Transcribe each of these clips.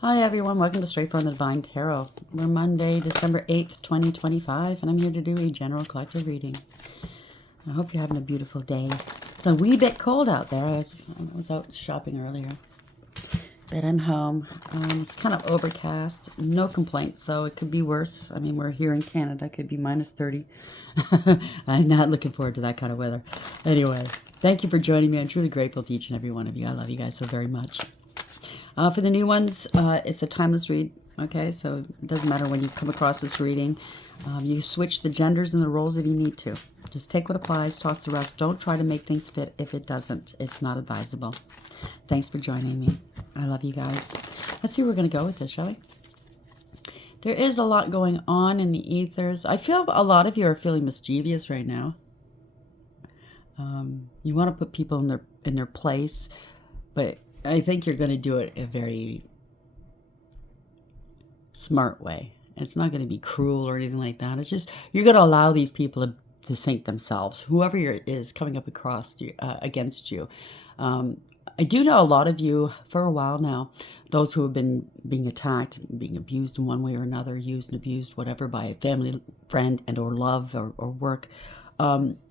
Hi everyone, welcome to Straight from the Divine Tarot. We're Monday, December 8th, 2025, and I'm here to do a general collective reading. I hope you're having a beautiful day. It's a wee bit cold out there. I was out shopping earlier, but I'm home. It's kind of overcast. No complaints, though. It could be worse. I mean, we're here in Canada. It could be minus 30. I'm not looking forward to that kind of weather. Anyway, thank you for joining me. I'm truly grateful to each and every one of you. I love you guys so very much. For the new ones, it's a timeless read, okay? So it doesn't matter when you come across this reading. You switch the genders and the roles if you need to. Just take what applies, toss the rest. Don't try to make things fit if it doesn't. It's not advisable. Thanks for joining me. I love you guys. Let's see where we're going to go with this, shall we? There is a lot going on in the ethers. I feel a lot of you are feeling mischievous right now. You want to put people in their place, but I think you're going to do it a very smart way. It's not going to be cruel or anything like that. It's just you're going to allow these people to sink themselves, whoever is coming up across you, against you. I do know a lot of you for a while now, those who have been being attacked, being abused in one way or another, used and abused, whatever, by a family, friend, and or love or work.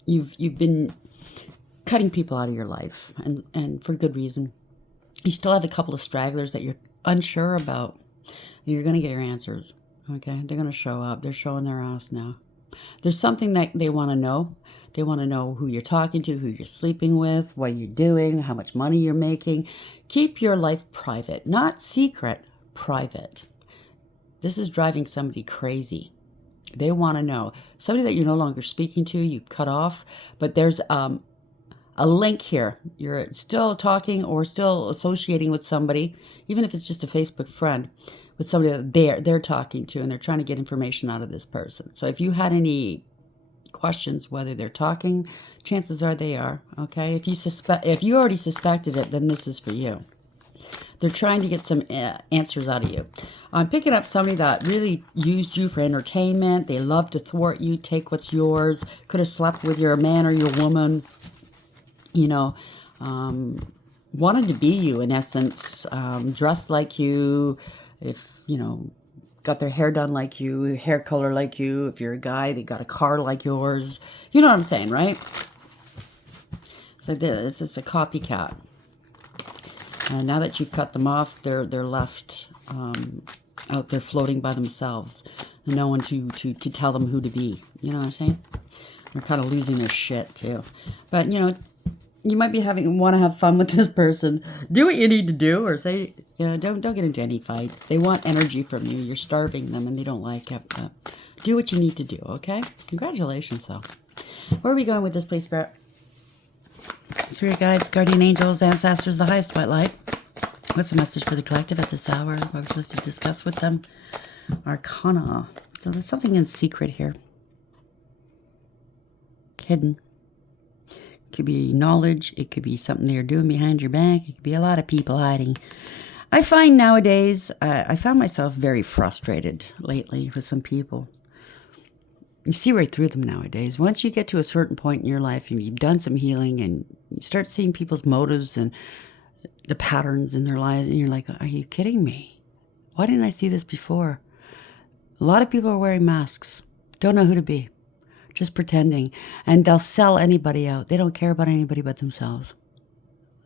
You've been cutting people out of your life, and for good reason. You still have a couple of stragglers that you're unsure about. You're going to get your answers, okay? They're going to show up. They're showing their ass now. There's something that they want to know. They want to know who you're talking to, who you're sleeping with, what you're doing, how much money you're making. Keep your life private, not secret, private. This is driving somebody crazy. They want to know. Somebody that you're no longer speaking to, you cut off, but there's a link here. You're still talking or still associating with somebody, even if it's just a Facebook friend, with somebody that they're talking to, and they're trying to get information out of this person. So if you had any questions whether they're talking, chances are they are, okay? If you already suspected it, then this is for you. They're trying to get some answers out of you. I'm picking up somebody that really used you for entertainment. They love to thwart you, take what's yours. Could have slept with your man or your woman. You know, wanted to be you in essence, dressed like you, if, you know, got their hair done like you, hair color like you. If you're a guy, they got a car like yours. You know what I'm saying, right? So this is a copycat. And now that you've cut them off, they're left out there floating by themselves. And no one to tell them who to be. You know what I'm saying? They're kind of losing their shit too. But, you know, you might be want to have fun with this person. Do what you need to do, or say, you know, don't get into any fights. They want energy from you. You're starving them, and they don't like it. But do what you need to do, okay? Congratulations, though. Where are we going with this, please, Spirit? Spirit guides, guardian angels, ancestors, the highest white light. What's the message for the collective at this hour? What would you like to discuss with them? Arcana. So there's something in secret here. Hidden. Could be knowledge. It could be something they're doing behind your back. It could be a lot of people hiding. I find nowadays, I found myself very frustrated lately with some people. You see right through them nowadays. Once you get to a certain point in your life and you've done some healing and you start seeing people's motives and the patterns in their lives, and you're like, are you kidding me? Why didn't I see this before? A lot of people are wearing masks. Don't know who to be. Just pretending. And they'll sell anybody out. They don't care about anybody but themselves.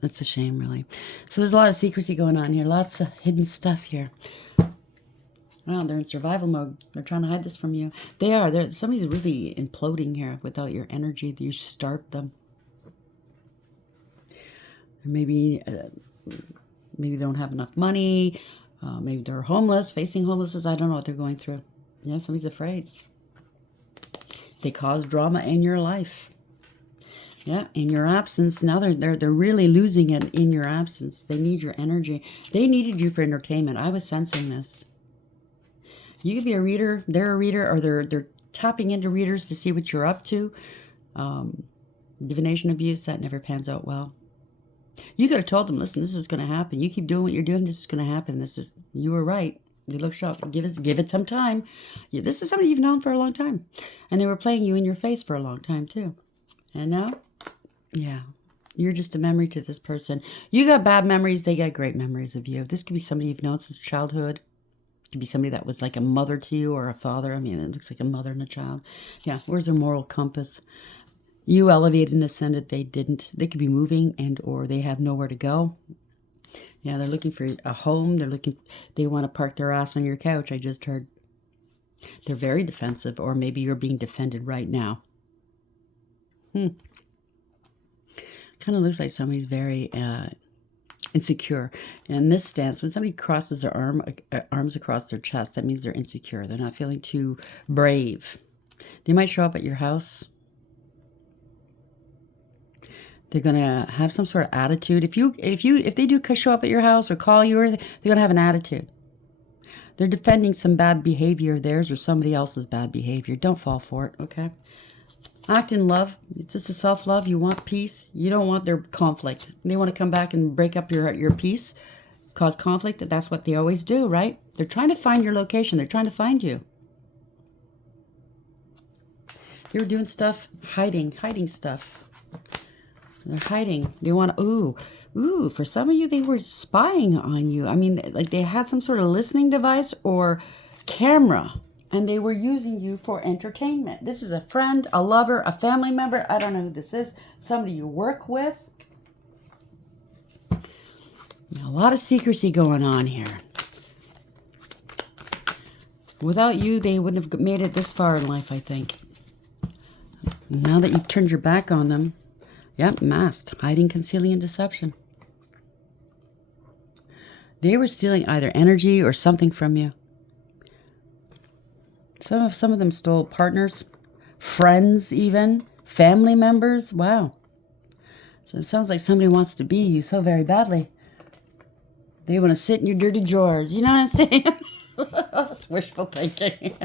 That's a shame, really. So there's a lot of secrecy going on here. Lots of hidden stuff here. Well, they're in survival mode. They're trying to hide this from you. They are. Somebody's really imploding here without your energy. You starved them. Maybe they don't have enough money. Maybe they're homeless, facing homelessness. I don't know what they're going through. Yeah, somebody's afraid. They cause drama in your life. Yeah, in your absence. Now they're really losing it in your absence. They need your energy. They needed you for entertainment. I was sensing this. You could be a reader. They're a reader, or they're tapping into readers to see what you're up to. Divination abuse, that never pans out well. You could have told them, listen, this is going to happen. You keep doing what you're doing, this is going to happen. You were right. You look sharp. Give it some time. This is somebody you've known for a long time. And they were playing you in your face for a long time, too. And now, yeah, You're just a memory to this person. You got bad memories. They got great memories of you. This could be somebody you've known since childhood. It could be somebody that was like a mother to you or a father. I mean, it looks like a mother and a child. Yeah. Where's their moral compass? You elevated and ascended. They didn't. They could be moving and or they have nowhere to go. Yeah, they're looking for a home. They want to park their ass on your couch. I just heard. They're very defensive, or maybe you're being defended right now. Kind of looks like somebody's very insecure. In this stance, when somebody crosses their arms across their chest, that means they're insecure. They're not feeling too brave. They might show up at your house. They're gonna have some sort of attitude. If they do show up at your house or call you, or anything, they're gonna have an attitude. They're defending some bad behavior of theirs or somebody else's bad behavior. Don't fall for it, okay? Act in love. It's just a self-love. You want peace. You don't want their conflict. They want to come back and break up your peace, cause conflict. That's what they always do, right? They're trying to find your location. They're trying to find you. They were doing stuff, hiding stuff. They're hiding. They want to, for some of you, they were spying on you. I mean, like they had some sort of listening device or camera, and they were using you for entertainment. This is a friend, a lover, a family member. I don't know who this is. Somebody you work with. A lot of secrecy going on here. Without you, they wouldn't have made it this far in life, I think. Now that you've turned your back on them, yep, masked, hiding, concealing, and deception. They were stealing either energy or something from you. Some of them stole partners, friends even, family members. Wow. So it sounds like somebody wants to be you so very badly. They want to sit in your dirty drawers. You know what I'm saying? That's wishful thinking.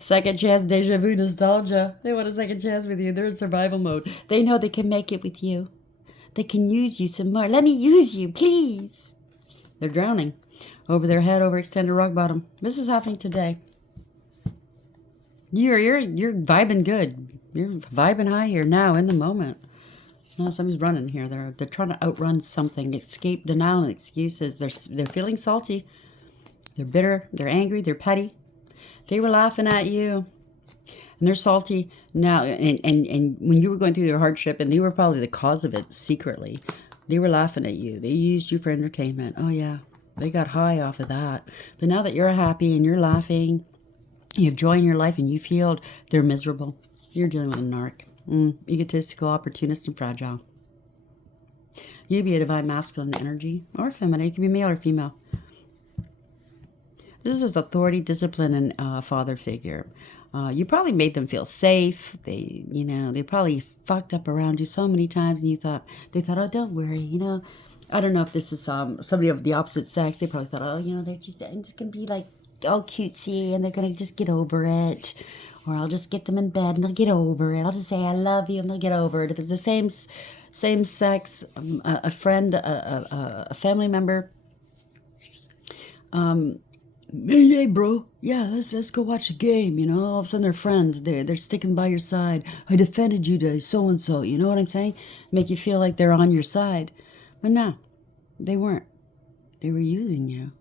Second chance, deja vu, nostalgia. They want a second chance with you. They're in survival mode. They know they can make it with you. They can use you some more. Let me use you, please. They're drowning. Over their head, over extended rock bottom. This is happening today. You're vibing good. You're vibing high here now in the moment. Oh, somebody's running here. They're trying to outrun something. Escape, denial, and excuses. They're feeling salty. They're bitter. They're angry. They're petty. They were laughing at you. And they're salty now. And when you were going through your hardship, and they were probably the cause of it secretly, they were laughing at you. They used you for entertainment. Oh, yeah. They got high off of that. But now that you're happy and you're laughing, you have joy in your life and you've healed, they're miserable. You're dealing with a narc. Egotistical, opportunist, and fragile. You'd be a divine masculine energy or feminine. It can be male or female. This is authority, discipline, and father figure. You probably made them feel safe. They probably fucked up around you so many times, and they thought, oh, don't worry, I don't know if this is somebody of the opposite sex. They probably thought, oh, I'm just gonna be like all cutesy, and they're gonna just get over it, or I'll just get them in bed and they'll get over it. I'll just say I love you and they'll get over it. If it's the same sex, a friend, a family member, hey bro, yeah, let's go watch a game. All of a sudden they're friends. They're sticking by your side. I defended you to so and so. You know what I'm saying? Make you feel like they're on your side. But no, they weren't. They were using you.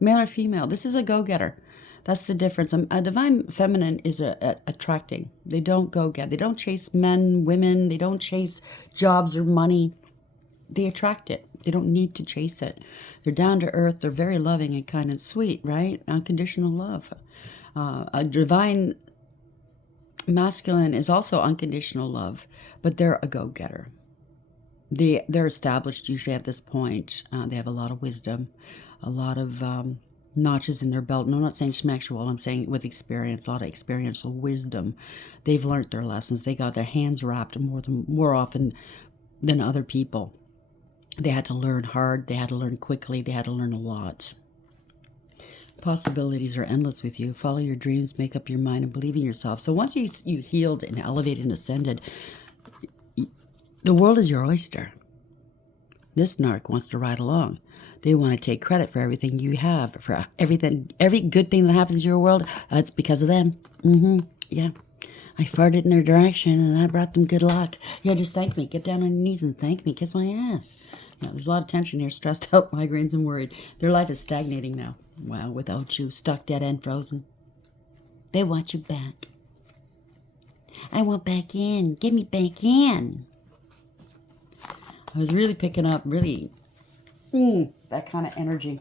Male or female. This is a go-getter. That's the difference. A divine feminine is attracting. They don't go-get. They don't chase men, women. They don't chase jobs or money. They attract it. They don't need to chase it. They're down to earth. They're very loving and kind and sweet, right? Unconditional love. A divine masculine is also unconditional love, but they're a go-getter. They're established usually at this point. They have a lot of wisdom, a lot of notches in their belt. And I'm not saying sexual. I'm saying with experience, a lot of experiential wisdom. They've learned their lessons. They got their hands wrapped more often than other people. They had to learn hard. They had to learn quickly. They had to learn a lot. Possibilities are endless with you. Follow your dreams, make up your mind, and believe in yourself. So once you healed and elevated and ascended, the world is your oyster. This narc wants to ride along. They want to take credit for everything you have, for everything, every good thing that happens in your world. It's because of them. Yeah. I farted in their direction and I brought them good luck. Yeah, just thank me. Get down on your knees and thank me. Kiss my ass. Yeah, there's a lot of tension here, stressed out, migraines, and worried. Their life is stagnating now. Wow, without you, stuck, dead, and frozen. They want you back. I want back in. Get me back in. I was really picking up, that kind of energy.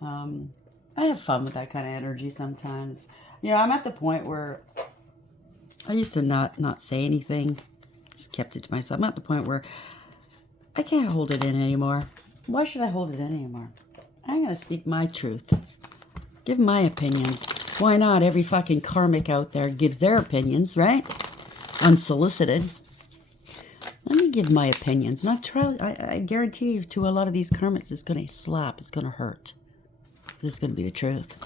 I have fun with that kind of energy sometimes. You know, I'm at the point where I used to not say anything. Just kept it to myself. I'm at the point where I can't hold it in anymore. Why should I hold it in anymore? I'm going to speak my truth. Give my opinions. Why not? Every fucking karmic out there gives their opinions, right? Unsolicited. Let me give my opinions. Not try. I guarantee you to a lot of these karmics, it's going to slap. It's going to hurt. This is going to be the truth.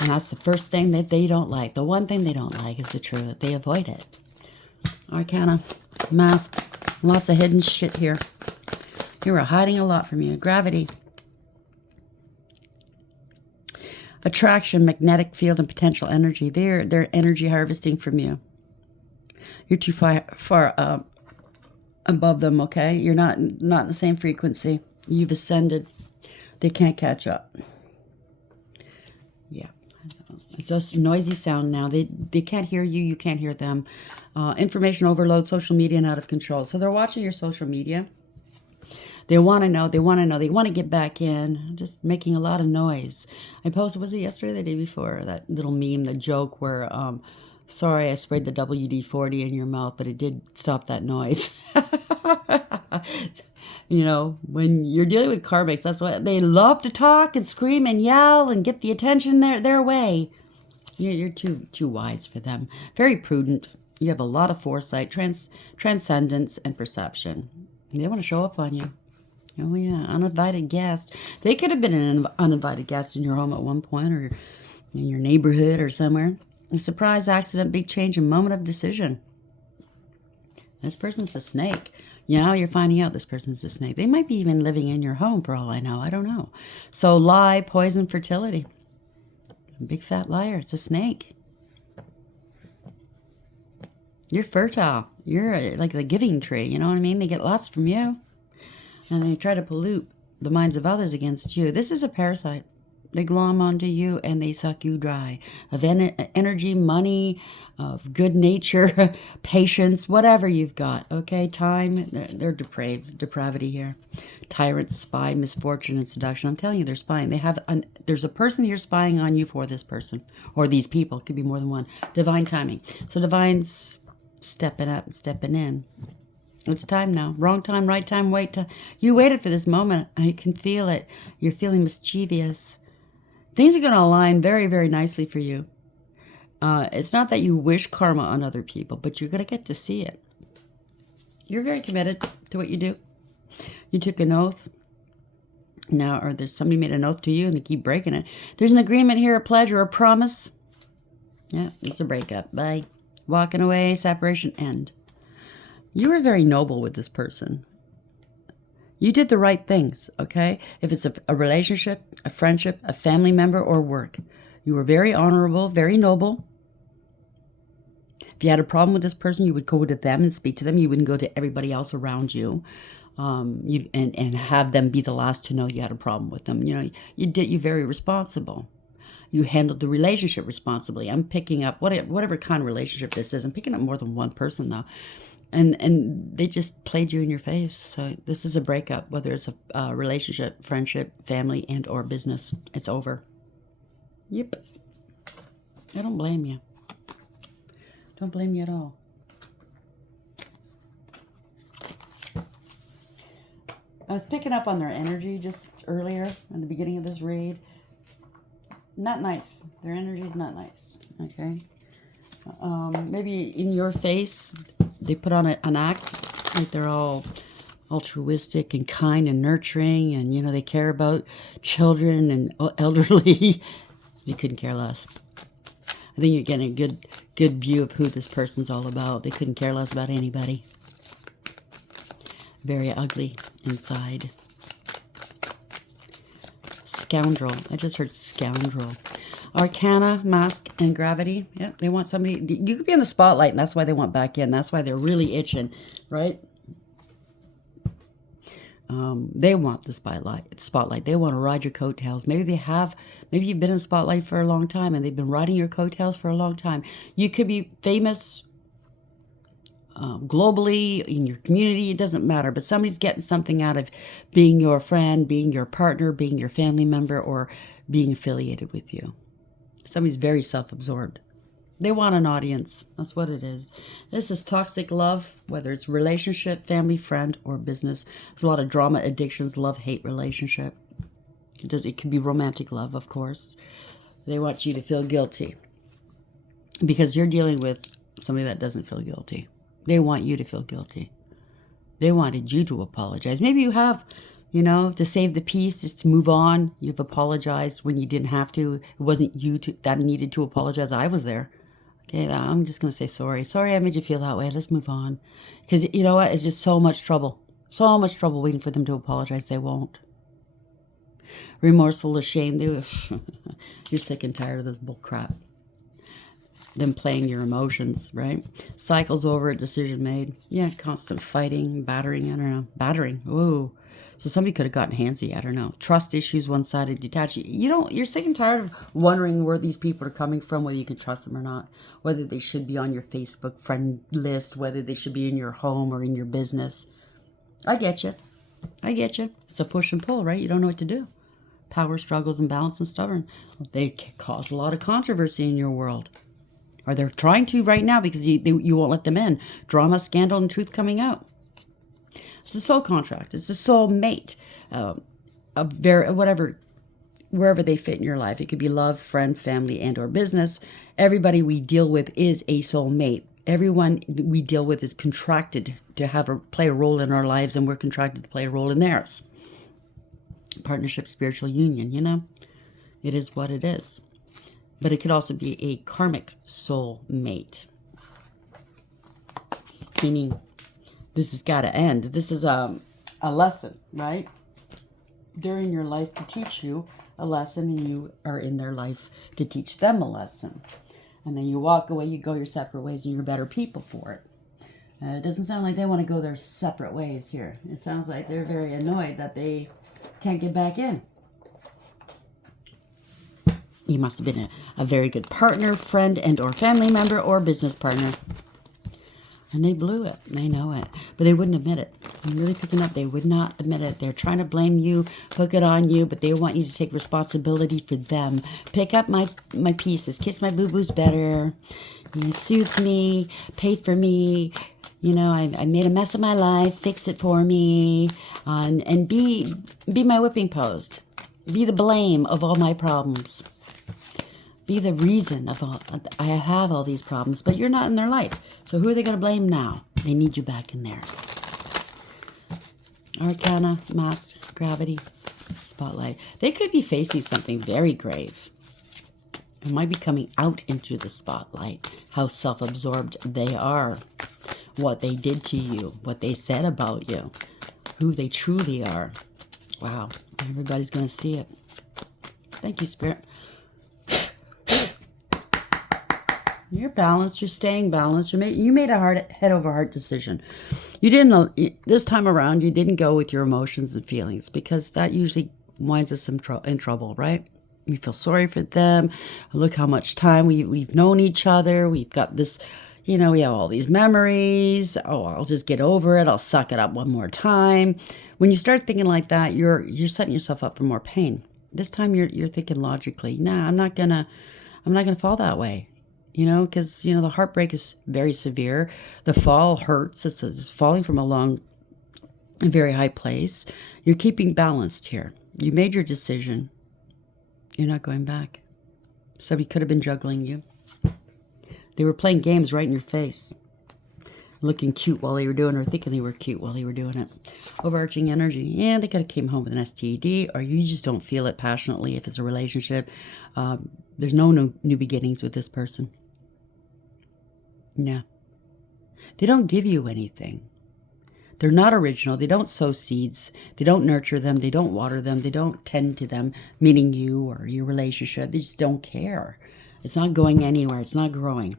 And that's the first thing that they don't like. The one thing they don't like is the truth. They avoid it. Arcana, mask, lots of hidden shit here. You are hiding a lot from you. Gravity. Attraction, magnetic field, and potential energy. They're energy harvesting from you. You're too far above them, okay? You're not in the same frequency. You've ascended. They can't catch up. Yeah. It's a noisy sound now. They can't hear you. You can't hear them. Information overload, social media, and out of control. So they're watching your social media. They want to know. They want to know. They want to get back in. Just making a lot of noise. I posted, was it yesterday or the day before? That little meme, the joke where, sorry, I sprayed the WD-40 in your mouth, but it did stop that noise. You know, when you're dealing with karmics, that's what they love to talk and scream and yell and get the attention their way. You're too wise for them. Very prudent. You have a lot of foresight, transcendence, and perception. They want to show up on you. Oh yeah, uninvited guest. They could have been an uninvited guest in your home at one point, or in your neighborhood or somewhere. A surprise, accident, big change, a moment of decision. This person's a snake. Now you're finding out this person's a snake. They might be even living in your home for all I know. I don't know. So lie, poison, fertility. Big fat liar. It's a snake. You're fertile. You're like the giving tree. You know what I mean? They get lots from you. And they try to pollute the minds of others against you. This is a parasite. They glom onto you and they suck you dry of energy, money, of good nature, patience, whatever you've got. Okay, time. They're depravity here. Tyrants, spy, misfortune, and seduction. I'm telling you, they're spying. There's a person here spying on you for this person or these people. It could be more than one. Divine timing. So divine's stepping up and stepping in. It's time now. Wrong time, right time, wait time. You waited for this moment. I can feel it. You're feeling mischievous. Things are going to align very, very nicely for you. It's not that you wish karma on other people, but you're going to get to see it. You're very committed to what you do. You took an oath. Now, or there's somebody made an oath to you and they keep breaking it. There's an agreement here, a pledge or a promise. Yeah, it's a breakup. Bye. Walking away, separation, end. You were very noble with this person. You did the right things, okay? If it's a relationship, a friendship, a family member, or work, you were very honorable, very noble. If you had a problem with this person, you would go to them and speak to them. You wouldn't go to everybody else around you, and have them be the last to know you had a problem with them. You know, you're very responsible. You handled the relationship responsibly. I'm picking up whatever kind of relationship this is. I'm picking up more than one person though. And they just played you in your face. So this is a breakup, whether it's a relationship, friendship, family, and or business. It's over. Yep. I don't blame you. Don't blame you at all. I was picking up on their energy just earlier at the beginning of this read. Not nice. Their energy is not nice. Okay. Maybe in your face, they put on an act like they're all altruistic and kind and nurturing, and you know they care about children and elderly. You couldn't care less. I think you're getting a good view of who this person's all about. They couldn't care less about anybody. Very ugly inside. Scoundrel. I just heard scoundrel. Arcana, mask, and gravity. Yeah, they want somebody. You could be in the spotlight, and that's why they want back in. That's why they're really itching, right? They want the spotlight. They want to ride your coattails. Maybe you've been in the spotlight for a long time and they've been riding your coattails for a long time. You could be famous globally, in your community, it doesn't matter. But somebody's getting something out of being your friend, being your partner, being your family member, or being affiliated with you. Somebody's very self-absorbed. They want an audience. That's what it is. This is toxic love, whether it's relationship, family, friend, or business. There's a lot of drama, addictions, love-hate relationship. It can be romantic love, of course. They want you to feel guilty because you're dealing with somebody that doesn't feel guilty. They want you to feel guilty. They wanted you to apologize. Maybe you have, to save the peace, just to move on. You've apologized when you didn't have to. It wasn't you that needed to apologize. I was there. Okay, I'm just going to say sorry. Sorry I made you feel that way. Let's move on. Because you know what? It's just so much trouble. So much trouble waiting for them to apologize. They won't. Remorseful, ashamed. You're sick and tired of this bull crap. Them playing your emotions, right? Cycles over, a decision made. Yeah, constant fighting, battering. I don't know. Battering. Ooh. So somebody could have gotten handsy. I don't know. Trust issues, one-sided, detached. You're sick and tired of wondering where these people are coming from, whether you can trust them or not, whether they should be on your Facebook friend list, whether they should be in your home or in your business. I get you. It's a push and pull, right? You don't know what to do. Power struggles, imbalance, and stubborn. They cause a lot of controversy in your world. Or they're trying to right now because you won't let them in. Drama, scandal, and truth coming out. It's a soul contract. It's a soul mate. Wherever they fit in your life. It could be love, friend, family, and or business. Everybody we deal with is a soul mate. Everyone we deal with is contracted to play a role in our lives, and we're contracted to play a role in theirs. Partnership, spiritual union, It is what it is. But it could also be a karmic soul mate. Meaning, this has got to end. This is a lesson, right? They're in your life to teach you a lesson, and you are in their life to teach them a lesson. And then you walk away, you go your separate ways, and you're better people for it. It doesn't sound like they want to go their separate ways here. It sounds like they're very annoyed that they can't get back in. You must have been a very good partner, friend, and or family member or business partner. And they blew it. They know it. But they wouldn't admit it. I'm really picking up. They would not admit it. They're trying to blame you, hook it on you, but they want you to take responsibility for them. Pick up my pieces. Kiss my boo-boos better. Soothe me. Pay for me. I made a mess of my life. Fix it for me. And be my whipping post. Be the blame of all my problems. Be the reason I have all these problems, but you're not in their life. So who are they going to blame now? They need you back in theirs. Arcana, mask, gravity, spotlight. They could be facing something very grave. It might be coming out into the spotlight. How self-absorbed they are. What they did to you. What they said about you. Who they truly are. Wow. Everybody's going to see it. Thank you, Spirit. You're balanced. You're staying balanced. You made a head over heart decision. You didn't. This time around, you didn't go with your emotions and feelings, because that usually winds us in trouble, right? We feel sorry for them. Look how much time we've known each other. We've got this, we have all these memories. Oh, I'll just get over it. I'll suck it up one more time. When you start thinking like that, you're setting yourself up for more pain. This time you're thinking logically. Nah, I'm not gonna fall that way. Because, the heartbreak is very severe. The fall hurts. It's falling from a very high place. You're keeping balanced here. You made your decision. You're not going back. Somebody could have been juggling you. They were playing games right in your face. Looking cute while they were doing it, or thinking they were cute while they were doing it. Overarching energy. Yeah, they could have came home with an STD, or you just don't feel it passionately if it's a relationship. There's no new beginnings with this person. Yeah. They don't give you anything. They're not original. They don't sow seeds. They don't nurture them. They don't water them. They don't tend to them, meaning you or your relationship. They just don't care. It's not going anywhere. It's not growing.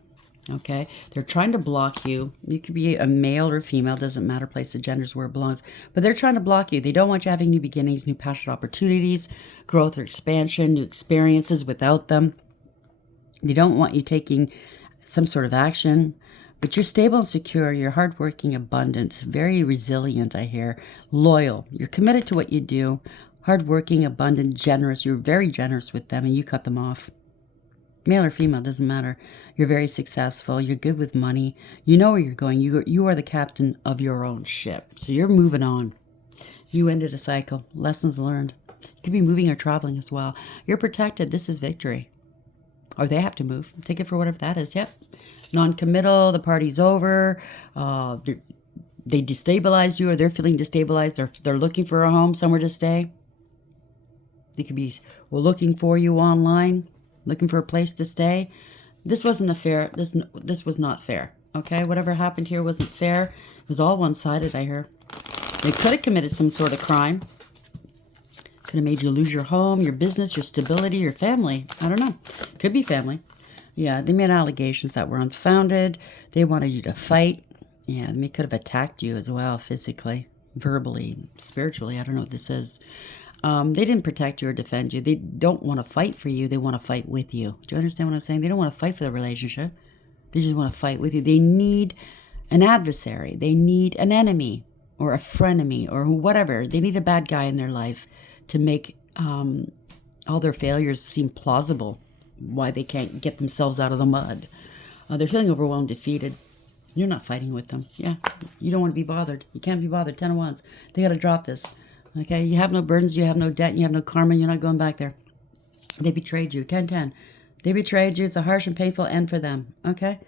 Okay? They're trying to block you. You could be a male or female. Doesn't matter. Place the genders where it belongs. But they're trying to block you. They don't want you having new beginnings, new passionate opportunities, growth or expansion, new experiences without them. They don't want you taking some sort of action. But you're stable and secure. You're hardworking, abundant, very resilient, I hear. Loyal. You're committed to what you do. Hardworking, abundant, generous. You're very generous with them and you cut them off. Male or female, doesn't matter. You're very successful. You're good with money. You know where you're going. You are the captain of your own ship. So you're moving on. You ended a cycle. Lessons learned. You could be moving or traveling as well. You're protected. This is victory. Or they have to move. Take it for whatever that is. Yep. Non-committal, the party's over, they destabilize you or they're feeling destabilized, they're looking for a home, somewhere to stay. They could be looking for you online, looking for a place to stay. This wasn't a fair, this was not fair, okay? Whatever happened here wasn't fair. It was all one-sided, I hear. They could have committed some sort of crime. Could have made you lose your home, your business, your stability, your family. I don't know. Could be family. Yeah, they made allegations that were unfounded. They wanted you to fight. Yeah, they could have attacked you as well, physically, verbally, spiritually. I don't know what this is. They didn't protect you or defend you. They don't want to fight for you. They want to fight with you. Do you understand what I'm saying? They don't want to fight for the relationship. They just want to fight with you. They need an adversary. They need an enemy or a frenemy or whatever. They need a bad guy in their life to make all their failures seem plausible. Why they can't get themselves out of the mud. They're feeling overwhelmed, defeated. You're not fighting with them. Yeah, you don't want to be bothered. You can't be bothered. 10 of Wands. They got to drop this. Okay, you have no burdens. You have no debt. You have no karma. You're not going back there. They betrayed you. 10-10. They betrayed you. It's a harsh and painful end for them. Okay,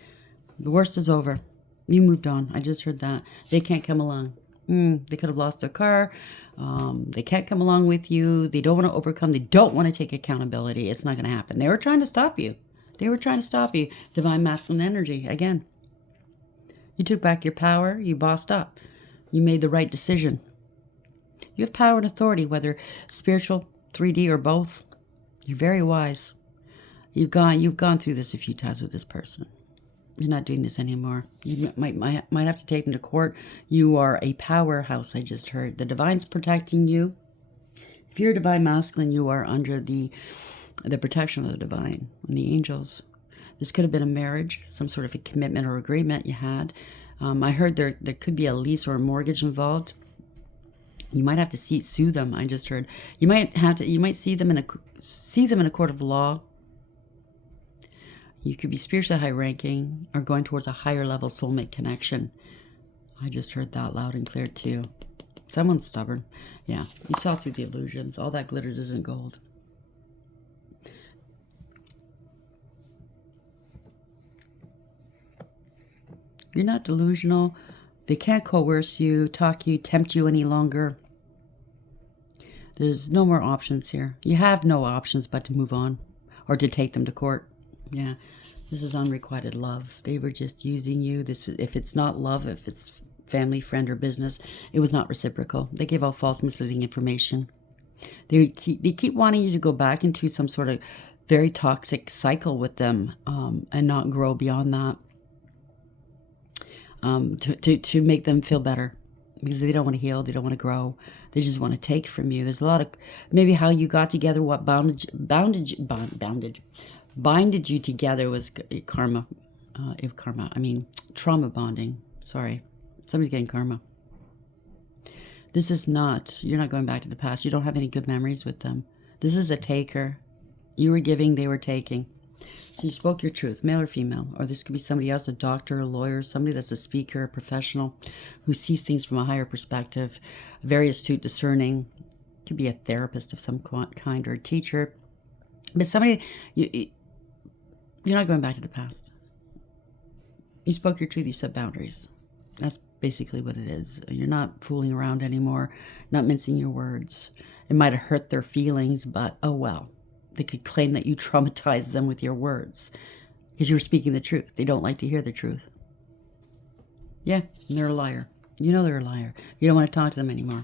the worst is over. You moved on. I just heard that. They can't come along. They could have lost their car. They can't come along with you. They don't want to overcome. They don't want to take accountability. It's not going to happen. They were trying to stop you. They were trying to stop you. Divine masculine energy. Again, you took back your power. You bossed up. You made the right decision. You have power and authority, whether spiritual, 3D, or both. You're very wise. You've gone through this a few times with this person. You're not doing this anymore. You might have to take them to court. You are a powerhouse, I just heard. The divine's protecting you. If you're a divine masculine, you are under the protection of the divine and the angels. This could have been a marriage, some sort of a commitment or agreement you had. I heard there could be a lease or a mortgage involved. You might have to sue them. I just heard. You might see them in a court of law. You could be spiritually high-ranking or going towards a higher level soulmate connection. I just heard that loud and clear too. Someone's stubborn. Yeah, you saw through the illusions. All that glitters isn't gold. You're not delusional. They can't coerce you, talk you, tempt you any longer. There's no more options here. You have no options but to move on or to take them to court. Yeah, this is unrequited love. They were just using you. If it's not love, if it's family, friend, or business, it was not reciprocal. They gave out false, misleading information. They keep wanting you to go back into some sort of very toxic cycle with them and not grow beyond that. To make them feel better, because they don't want to heal, they don't want to grow, they just want to take from you. There's a lot of maybe how you got together, what binded you together was karma. Trauma bonding. Sorry, somebody's getting karma. This is not. You're not going back to the past. You don't have any good memories with them. This is a taker. You were giving, they were taking. So you spoke your truth, male or female, or this could be somebody else, a doctor, a lawyer, somebody that's a speaker, a professional who sees things from a higher perspective, very astute, discerning. Could be a therapist of some kind or a teacher, but somebody you're not going back to the past. You spoke your truth. You set boundaries. That's basically what it is. You're not fooling around anymore, not mincing your words. It might have hurt their feelings, but oh well. They could claim that you traumatized them with your words because you were speaking the truth. They don't like to hear the truth. Yeah, and they're a liar. You know they're a liar. You don't want to talk to them anymore.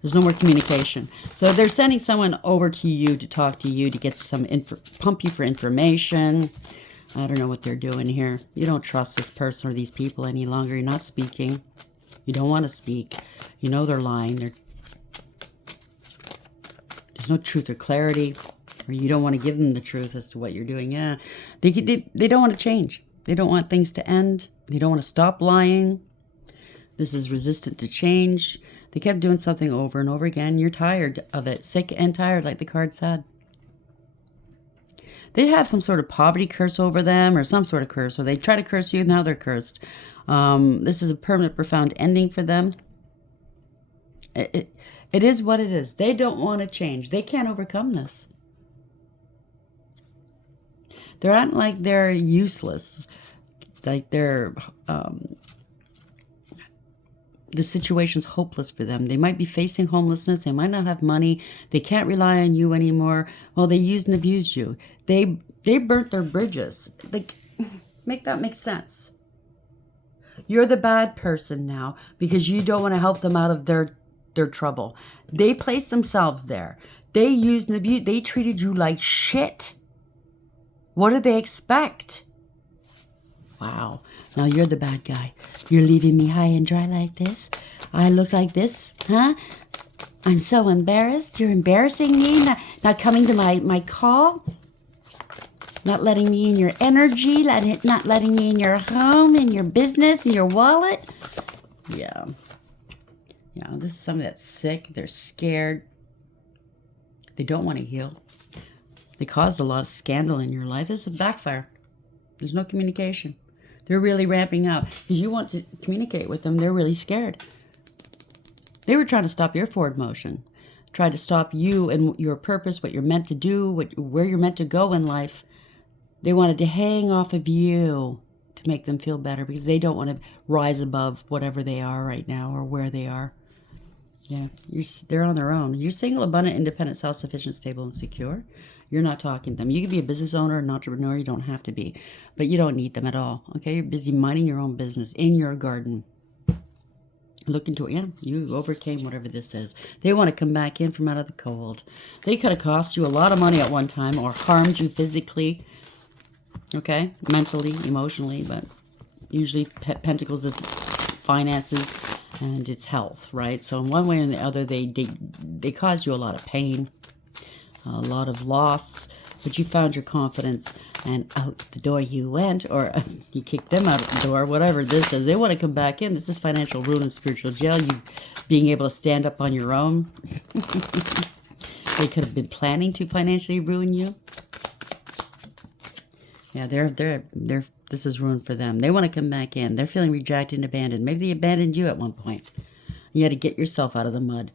There's no more communication. So they're sending someone over to you to talk to you to get some pump you for information. I don't know what they're doing here. You don't trust this person or these people any longer. You're not speaking. You don't want to speak. You know they're lying. There's no truth or clarity. Or you don't want to give them the truth as to what you're doing. Yeah, they don't want to change. They don't want things to end. They don't want to stop lying. This is resistant to change. They kept doing something over and over again. You're tired of it. Sick and tired, like the card said. They have some sort of poverty curse over them or some sort of curse. Or they try to curse you, now they're cursed. This is a permanent, profound ending for them. It is what it is. They don't want to change. They can't overcome this. They're not like they're useless. Like they're... the situation's hopeless for them. They might be facing homelessness. They might not have money. They can't rely on you anymore. Well, they used and abused you. They burnt their bridges. Make that make sense. You're the bad person now because you don't want to help them out of their trouble. They placed themselves there. They used and abused. They treated you like shit. What did they expect? Wow. Now you're the bad guy. You're leaving me high and dry like this. I look like this, huh? I'm so embarrassed. You're embarrassing me. Not coming to my call. Not letting me in your energy. Not letting me in your home, in your business, in your wallet. Yeah. Yeah, this is somebody that's sick. They're scared. They don't want to heal. They caused a lot of scandal in your life. This is a backfire. There's no communication. They're really ramping up because you want to communicate with them. They're really scared. They were trying to stop your forward motion, tried to stop you and your purpose, what you're meant to do, where you're meant to go in life. They wanted to hang off of you to make them feel better because they don't want to rise above whatever they are right now or where they are. Yeah, they're on their own. You're single, abundant, independent, self-sufficient, stable, and secure. You're not talking to them. You can be a business owner, an entrepreneur. You don't have to be. But you don't need them at all. Okay? You're busy minding your own business in your garden. Look into it. Yeah, you overcame whatever this is. They want to come back in from out of the cold. They could have cost you a lot of money at one time or harmed you physically. Okay? Mentally, emotionally. But usually Pentacles is finances and it's health, right? So in one way or the other, they caused you a lot of pain. A lot of loss, but you found your confidence and out the door you went, or you kicked them out the door, whatever this is. They want to come back in. This is financial ruin and spiritual jail. You being able to stand up on your own. They could have been planning to financially ruin you. Yeah, this is ruin for them. They want to come back in. They're feeling rejected and abandoned. Maybe they abandoned you at one point. You had to get yourself out of the mud.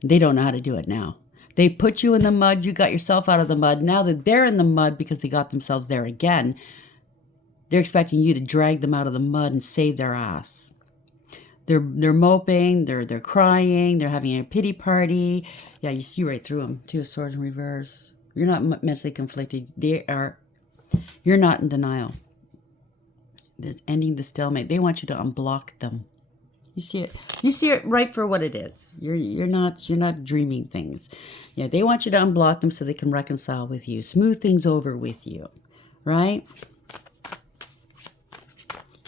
They don't know how to do it now. They put you in the mud. You got yourself out of the mud. Now that they're in the mud because they got themselves there again, they're expecting you to drag them out of the mud and save their ass. They're moping. They're crying. They're having a pity party. Yeah, you see right through them. Two of Swords in reverse. You're not mentally conflicted. You're not in denial. It's ending the stalemate. They want you to unblock them. You see it. You see it right for what it is. You're not dreaming things. Yeah, they want you to unblock them so they can reconcile with you, smooth things over with you, right?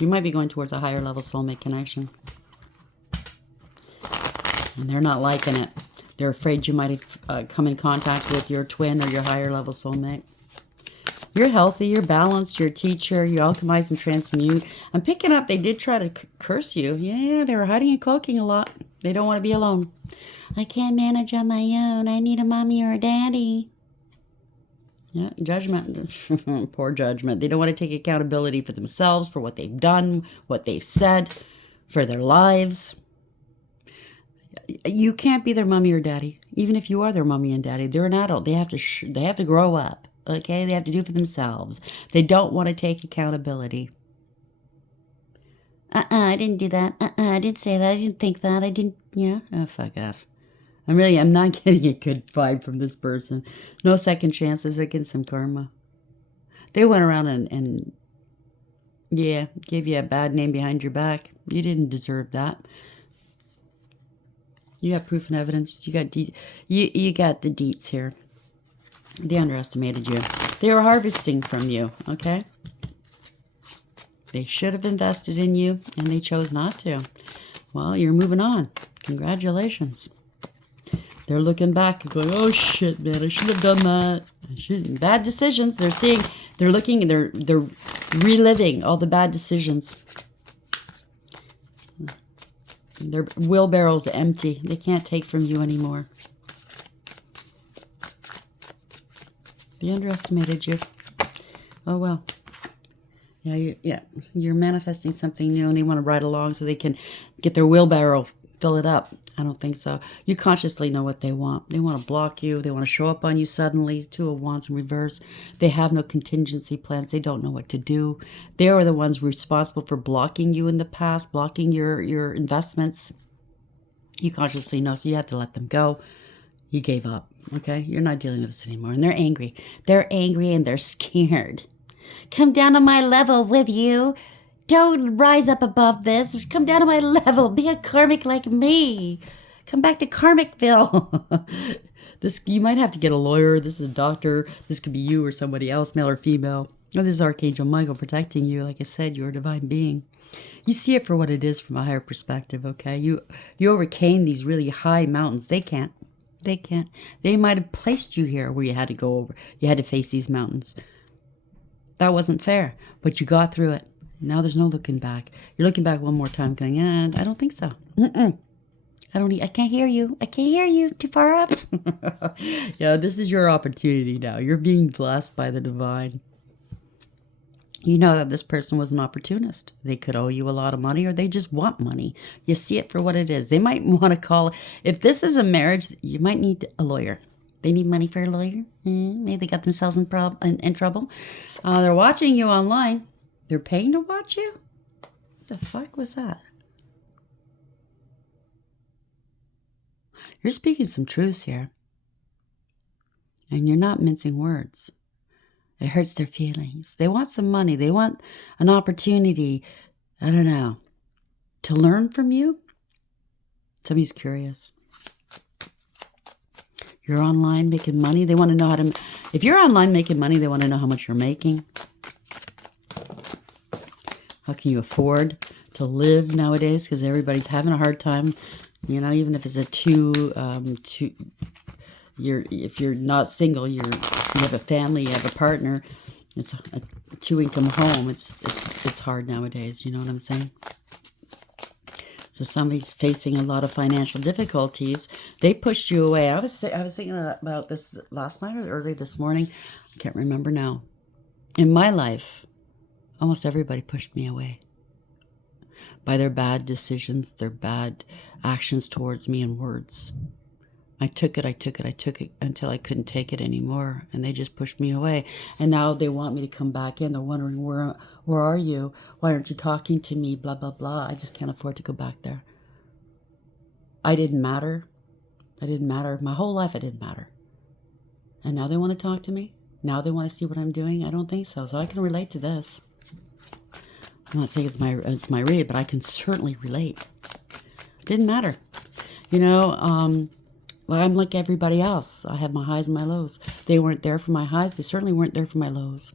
You might be going towards a higher level soulmate connection, and they're not liking it. They're afraid you might come in contact with your twin or your higher level soulmate. You're healthy, you're balanced, you're a teacher, you alchemize and transmute. I'm picking up, they did try to curse you. Yeah, they were hiding and cloaking a lot. They don't want to be alone. I can't manage on my own. I need a mommy or a daddy. Yeah, judgment. Poor judgment. They don't want to take accountability for themselves, for what they've done, what they've said, for their lives. You can't be their mommy or daddy. Even if you are their mommy and daddy, they're an adult. They have to grow up. Okay, they have to do for themselves. They don't want to take accountability. I didn't do that. I didn't say that. I didn't think that. I didn't, yeah. Oh, fuck off. I'm not getting a good vibe from this person. No second chances. They're getting some karma. They went around and yeah, gave you a bad name behind your back. You didn't deserve that. You got proof and evidence. You got you got the deets here. They underestimated you. They were harvesting from you, okay? They should have invested in you, and they chose not to. Well, you're moving on. Congratulations. They're looking back and going, oh shit, man, I shouldn't have done that. I shouldn't. Bad decisions. They're seeing, they're looking, they're reliving all the bad decisions. Their wheelbarrow's empty. They can't take from you anymore. They underestimated you. Oh well. Yeah, you're manifesting something new, and they want to ride along so they can get their wheelbarrow, fill it up. I don't think so. You consciously know what they want. They want to block you. They want to show up on you suddenly. Two of Wands in reverse. They have no contingency plans. They don't know what to do. They are the ones responsible for blocking you in the past, blocking your investments. You consciously know, so you have to let them go. You gave up, okay? You're not dealing with this anymore, and they're angry. They're angry and they're scared. Come down to my level with you. Don't rise up above this. Come down to my level. Be a karmic like me. Come back to Karmicville. You might have to get a lawyer. This is a doctor. This could be you or somebody else, male or female. Oh, this is Archangel Michael protecting you. Like I said, you're a divine being. You see it for what it is from a higher perspective, okay? You overcame these really high mountains. They can't. They can't. They might have placed you here where you had to go over. You had to face these mountains. That wasn't fair, but you got through it. Now there's no looking back. You're looking back one more time going, I don't think so. I can't hear you. I can't hear you. Too far up. Yeah, this is your opportunity now. You're being blessed by the divine. You know that this person was an opportunist. They could owe you a lot of money, or they just want money. You see it for what it is. They might want to call. If this is a marriage, you might need a lawyer. They need money for a lawyer. Maybe they got themselves in trouble. They're watching you online. They're paying to watch you? What the fuck was that? You're speaking some truths here. And you're not mincing words. It hurts their feelings. They want some money. They want an opportunity, I don't know, to learn from you. Somebody's curious. You're online making money. They want to know how to... If you're online making money, they want to know how much you're making. How can you afford to live nowadays? Because everybody's having a hard time. You know, even if it's a if you're not single, you have a family, you have a partner. It's a two-income home. It's hard nowadays. You know what I'm saying? So somebody's facing a lot of financial difficulties. They pushed you away. I was thinking about this last night or early this morning. I can't remember now. In my life, almost everybody pushed me away by their bad decisions, their bad actions towards me and words. I took it until I couldn't take it anymore, and they just pushed me away. And now they want me to come back in. They're wondering, where are you? Why aren't you talking to me? Blah, blah, blah. I just can't afford to go back there. I didn't matter. My whole life I didn't matter. And now they want to talk to me? Now they want to see what I'm doing? I don't think so. So I can relate to this. I'm not saying it's my read, but I can certainly relate. It didn't matter. You know, well, I'm like everybody else. I have my highs and my lows. They weren't there for my highs. They certainly weren't there for my lows.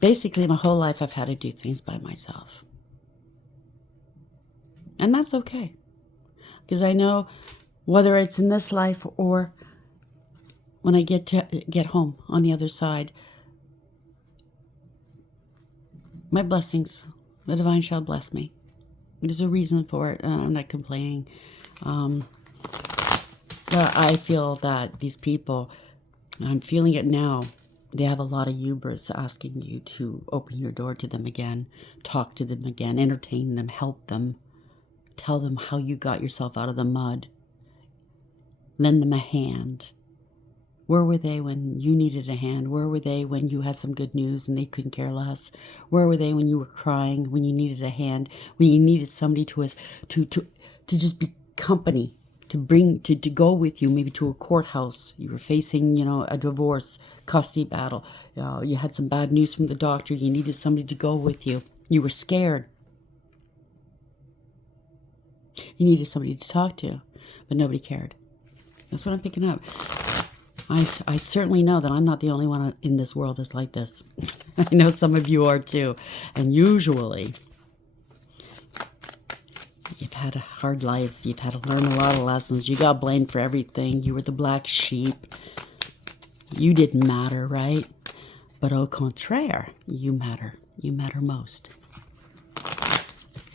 Basically, my whole life I've had to do things by myself. And that's okay. Because I know whether it's in this life or when I get home on the other side, my blessings, the divine shall bless me. There's a reason for it, and I'm not complaining. But I feel that these people, I'm feeling it now, they have a lot of hubris asking you to open your door to them again, talk to them again, entertain them, help them, tell them how you got yourself out of the mud, lend them a hand. Where were they when you needed a hand? Where were they when you had some good news and they couldn't care less? Where were they when you were crying, when you needed a hand, when you needed somebody to just be company? to go with you, maybe to a courthouse. You were facing, a divorce, custody battle. You had some bad news from the doctor. You needed somebody to go with you. You were scared. You needed somebody to talk to, but nobody cared. That's what I'm picking up. I certainly know that I'm not the only one in this world that's like this. I know some of you are too. And usually, you've had a hard life. You've had to learn a lot of lessons. You got blamed for everything. You were the black sheep. You didn't matter, right? But au contraire, you matter. You matter most.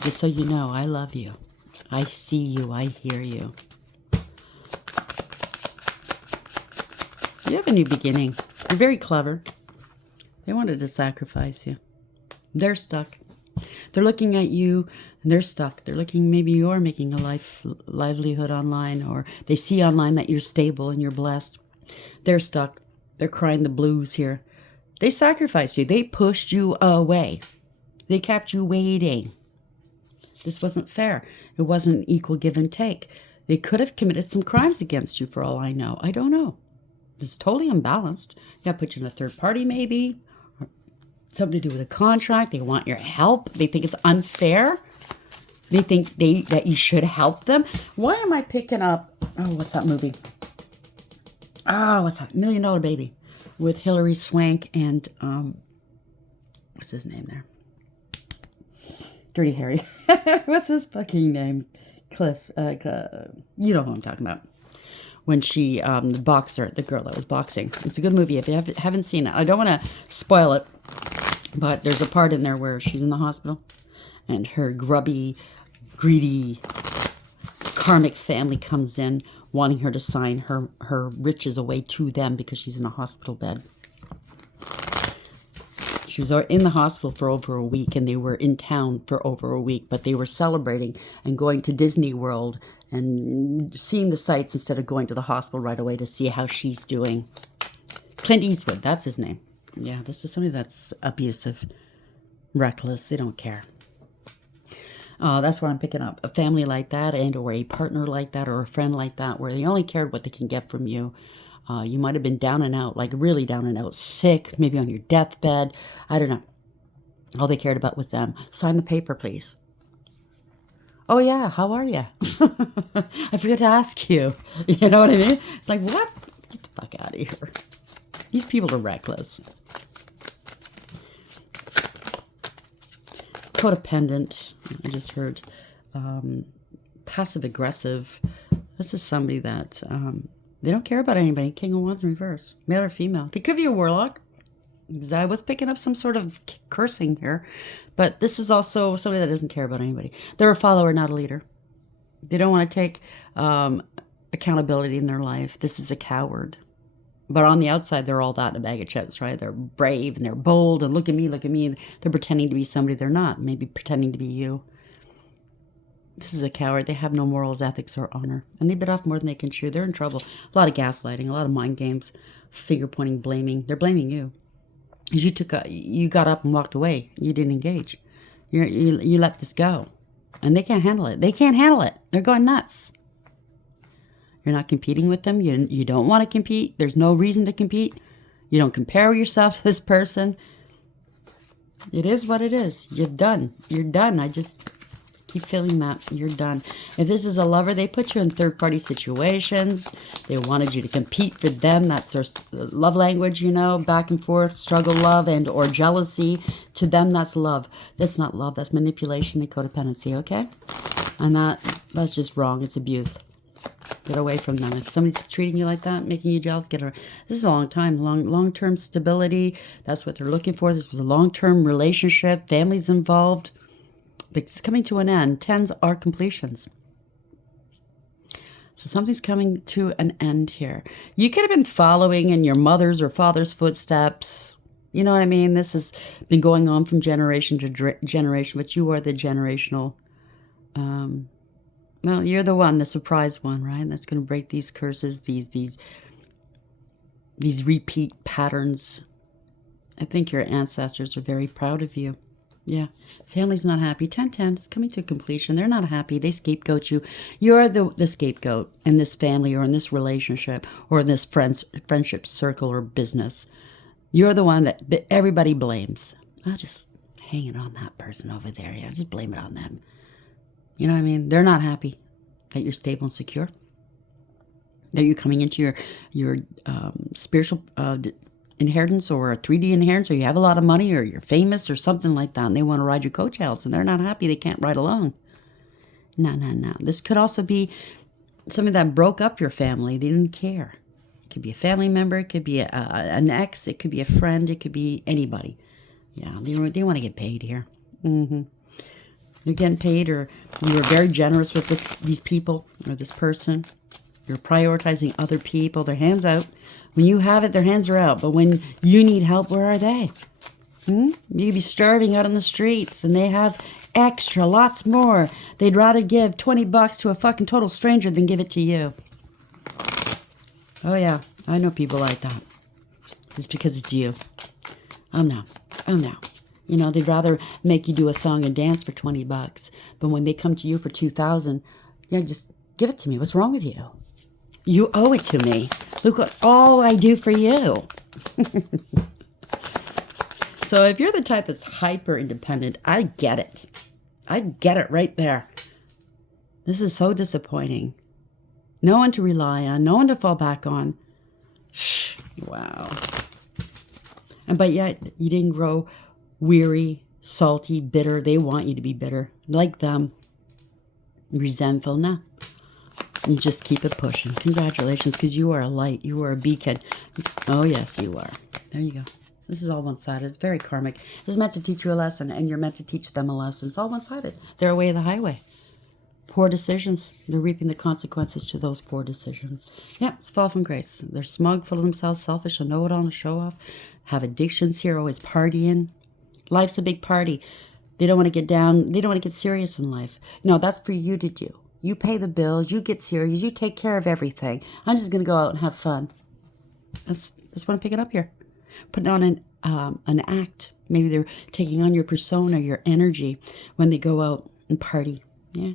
Just so you know, I love you. I see you. I hear you. You have a new beginning. You're very clever. They wanted to sacrifice you. They're stuck. They're looking at you and they're stuck. They're looking, maybe you're making a livelihood online, or they see online that you're stable and you're blessed. They're stuck. They're crying the blues here. They sacrificed you. They pushed you away. They kept you waiting. This wasn't fair. It wasn't equal give and take. They could have committed some crimes against you for all I know. I don't know. It's totally unbalanced. Yeah, put you in a third party maybe. Or something to do with a contract. They want your help. They think it's unfair. They think that you should help them. Why am I picking up... Oh, what's that movie? Oh, what's that? $1 Million Baby. With Hilary Swank and... what's his name there? Dirty Harry. What's his fucking name? Cliff. You know who I'm talking about. When she, the boxer, the girl that was boxing. It's a good movie if you haven't seen it. I don't want to spoil it, but there's a part in there where she's in the hospital and her grubby, greedy, karmic family comes in wanting her to sign her riches away to them because she's in a hospital bed. She was in the hospital for over a week, and they were in town for over a week, but they were celebrating and going to Disney World and seeing the sights instead of going to the hospital right away to see how she's doing. Clint Eastwood, that's his name. Yeah, this is somebody that's abusive, reckless. They don't care. That's what I'm picking up. A family like that, and or a partner like that, or a friend like that, where they only cared what they can get from you. You might have been down and out, like really down and out, sick, maybe on your deathbed. I don't know. All they cared about was them. Sign the paper, please. Oh, yeah, how are you? I forgot to ask you. You know what I mean? It's like, what? Get the fuck out of here. These people are reckless. Codependent, I just heard. Passive-aggressive. This is somebody that... they don't care about anybody. King of Wands in reverse. Male or female. They could be a warlock. Because I was picking up some sort of cursing here. But this is also somebody that doesn't care about anybody. They're a follower, not a leader. They don't want to take accountability in their life. This is a coward. But on the outside, they're all that in a bag of chips, right? They're brave and they're bold. And look at me, look at me. They're pretending to be somebody they're not. Maybe pretending to be you. This is a coward. They have no morals, ethics, or honor. And they bit off more than they can chew. They're in trouble. A lot of gaslighting, a lot of mind games, finger pointing, blaming. They're blaming you. Because you got up and walked away. You didn't engage. You let this go. And they can't handle it. They can't handle it. They're going nuts. You're not competing with them. You don't want to compete. There's no reason to compete. You don't compare yourself to this person. It is what it is. You're done. You're done. I just... keep feeling that you're done. If this is a lover, they put you in third-party situations. They wanted you to compete for them. That's their love language, back and forth, struggle, love, and or jealousy. To them, that's love. That's not love. That's manipulation and codependency, okay? And that's just wrong. It's abuse. Get away from them. If somebody's treating you like that, making you jealous, get away. This is a long time, long-term stability. That's what they're looking for. This was a long-term relationship. Families involved. But it's coming to an end. Tens are completions. So something's coming to an end here. You could have been following in your mother's or father's footsteps. You know what I mean? This has been going on from generation to generation, but you are the generational. Well, you're the one, the surprise one, right? That's going to break these curses, these repeat patterns. I think your ancestors are very proud of you. Yeah. Family's not happy. 1010 is coming to completion. They're not happy. They scapegoat you. You're the scapegoat in this family or in this relationship or in this friendship circle or business. You're the one that everybody blames. I'll just hang it on that person over there. Yeah, just blame it on them. You know what I mean? They're not happy that you're stable and secure. That you're coming into your spiritual inheritance or a 3D inheritance, or you have a lot of money, or you're famous or something like that, and they want to ride your coattails, and they're not happy. They can't ride along. No, no, no. This could also be something that broke up your family. They didn't care. It could be a family member. It could be an ex. It could be a friend. It could be anybody. Yeah, they want to get paid here. They're getting paid, or you were very generous with these people or this person. You're prioritizing other people. Their hands out. When you have it, their hands are out. But when you need help, where are they? You could be starving out on the streets, and they have extra, lots more. They'd rather give $20 to a fucking total stranger than give it to you. Oh, yeah. I know people like that. It's because it's you. Oh, no. Oh, no. You know, they'd rather make you do a song and dance for $20. But when they come to you for $2,000, yeah, just give it to me. What's wrong with you? You owe it to me. Look what all I do for you. So if you're the type that's hyper independent, I get it. I get it right there. This is so disappointing. No one to rely on, no one to fall back on. Wow. But yet you didn't grow weary, salty, bitter. They want you to be bitter. Like them. Resentful. No. You just keep it pushing. Congratulations, because you are a light. You are a beacon. Oh, yes, you are. There you go. This is all one-sided. It's very karmic. It's meant to teach you a lesson, and you're meant to teach them a lesson. It's all one-sided. They're away of the highway. Poor decisions. They're reaping the consequences to those poor decisions. Yeah, it's fall from grace. They're smug, full of themselves, selfish, a know-it-all, and a show-off. Have addictions here, always partying. Life's a big party. They don't want to get down. They don't want to get serious in life. No, that's for you to do. You pay the bills. You get serious. You take care of everything. I'm just going to go out and have fun. That's what I'm picking up here. Putting on an act. Maybe they're taking on your persona, your energy when they go out and party. Yeah.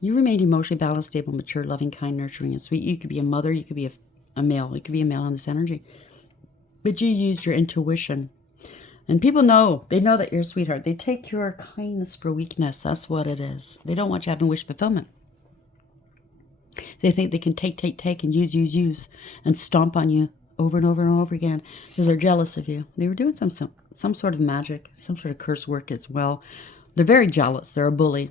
You remain emotionally balanced, stable, mature, loving, kind, nurturing, and sweet. You could be a mother. You could be a male. You could be a male on this energy. But you used your intuition. And people know. They know that you're a sweetheart. They take your kindness for weakness. That's what it is. They don't want you having wish fulfillment. They think they can take, and use, and stomp on you over and over and over again because they're jealous of you. They were doing some sort of magic, some sort of curse work as well. They're very jealous. They're a bully.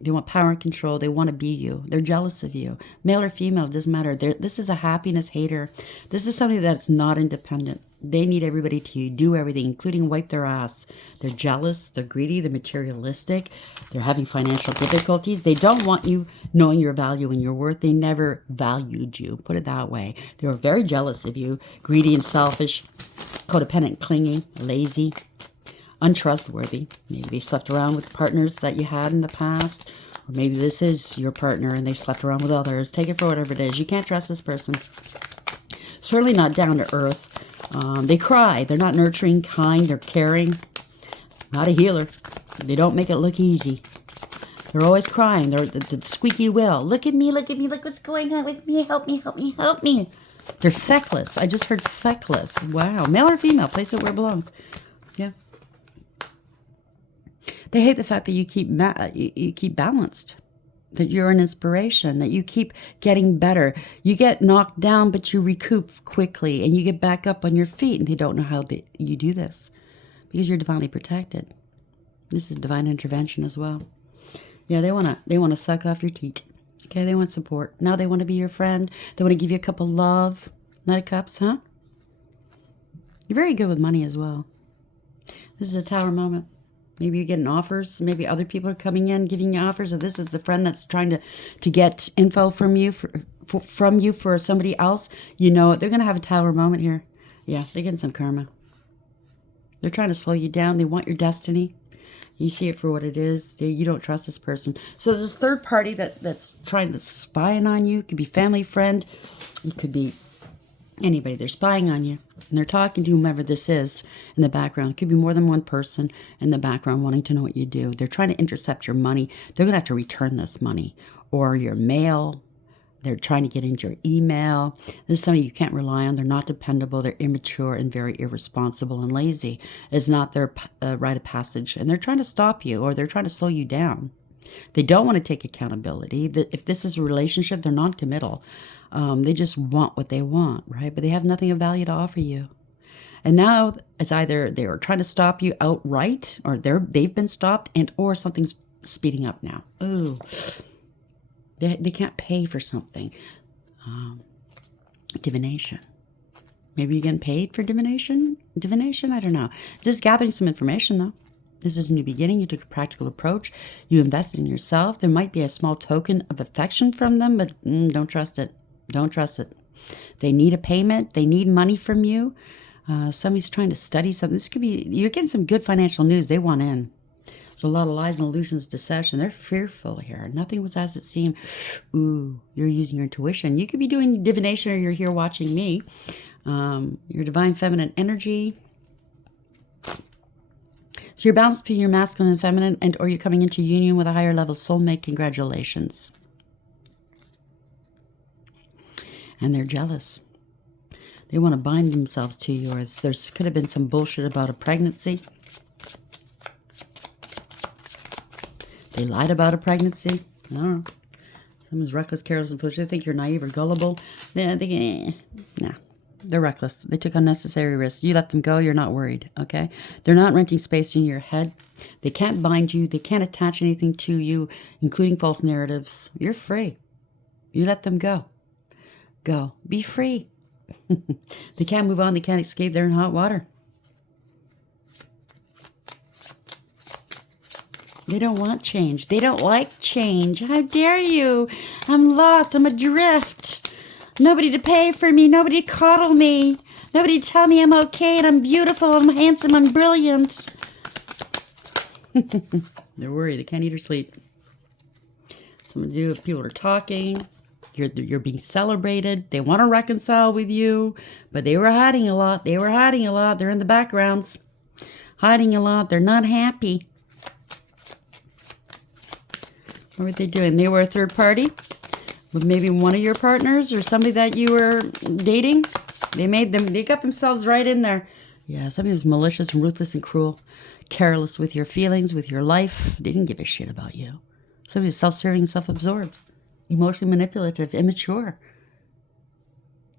They want power and control. They want to be you. They're jealous of you. Male or female, it doesn't matter. This is a happiness hater. This is somebody that's not independent. They need everybody to do everything, including wipe their ass. They're jealous. They're greedy. They're materialistic. They're having financial difficulties. They don't want you knowing your value and your worth. They never valued you. Put it that way. They were very jealous of you. Greedy and selfish. Codependent, clingy, lazy, untrustworthy. Maybe they slept around with partners that you had in the past. Or maybe this is your partner and they slept around with others. Take it for whatever it is. You can't trust this person. Certainly not down to earth. They cry. They're not nurturing, kind, or caring. Not a healer. They don't make it look easy. They're always crying. They're the squeaky wheel. Look at me, look what's going on with me. Help me, help me, help me. They're feckless. I just heard feckless. Wow. Male or female, place it where it belongs. Yeah. They hate the fact that you keep balanced. That you're an inspiration, that you keep getting better. You get knocked down, but you recoup quickly, and you get back up on your feet, and they don't know how you do this because you're divinely protected. This is divine intervention as well. Yeah, they wanna suck off your teat. Okay, they want support. Now they want to be your friend. They want to give you a cup of love. Knight of Cups, huh? You're very good with money as well. This is a Tower moment. Maybe you're getting offers. Maybe other people are coming in, giving you offers. Or this is the friend that's trying to get info from you for somebody else. You know, they're going to have a Tower moment here. Yeah, they're getting some karma. They're trying to slow you down. They want your destiny. You see it for what it is. You don't trust this person. So there's this third party that's trying to spy on you. It could be family, friend. It could be Anybody, they're spying on you, and they're talking to whomever this is in the background. It could be more than one person in the background wanting to know what you do. They're trying to intercept your money. They're going to have to return this money or your mail. They're trying to get into your email. This is somebody you can't rely on. They're not dependable. They're immature and very irresponsible and lazy. It's not their rite of passage, and they're trying to stop you, or they're trying to slow you down. They don't want to take accountability. If this is a relationship, they're non-committal. They just want what they want, right? But they have nothing of value to offer you. And now it's either they are trying to stop you outright, or they've been stopped, and or something's speeding up now. Ooh, they can't pay for something. Divination. Maybe you're getting paid for divination? Divination? I don't know. Just gathering some information, though. This is a new beginning. You took a practical approach. You invested in yourself. There might be a small token of affection from them, but don't trust it. Don't trust it. They need a payment. They need money from you. Somebody's trying to study something. This could be, you're getting some good financial news. They want in. There's a lot of lies and illusions, deception. They're fearful here. Nothing was as it seemed. Ooh, you're using your intuition. You could be doing divination, or you're here watching me. Your divine feminine energy. So you're balanced between your masculine and feminine, and or you're coming into union with a higher level soulmate. Congratulations. And they're jealous. They want to bind themselves to you, or there could have been some bullshit about a pregnancy. They lied about a pregnancy. I don't know. Someone's reckless, careless, and foolish. They think you're naive or gullible. They're reckless. They took unnecessary risks. You let them go, you're not worried, okay? They're not renting space in your head. They can't bind you. They can't attach anything to you, including false narratives. You're free. You let them go. Go. Be free. They can't move on. They can't escape. They're in hot water. They don't want change. They don't like change. How dare you? I'm lost. I'm adrift. Nobody to pay for me. Nobody to coddle me. Nobody to tell me I'm okay and I'm beautiful, I'm handsome, I'm brilliant. They're worried. They can't eat or sleep. Some of you, people are talking. You're being celebrated. They want to reconcile with you, but they were hiding a lot. They're in the backgrounds. Hiding a lot. They're not happy. What were they doing? They were a third party with maybe one of your partners or somebody that you were dating. They got themselves right in there. Yeah, somebody was malicious and ruthless and cruel, careless with your feelings, with your life. They didn't give a shit about you. Somebody was self-serving, self-absorbed, emotionally manipulative, immature.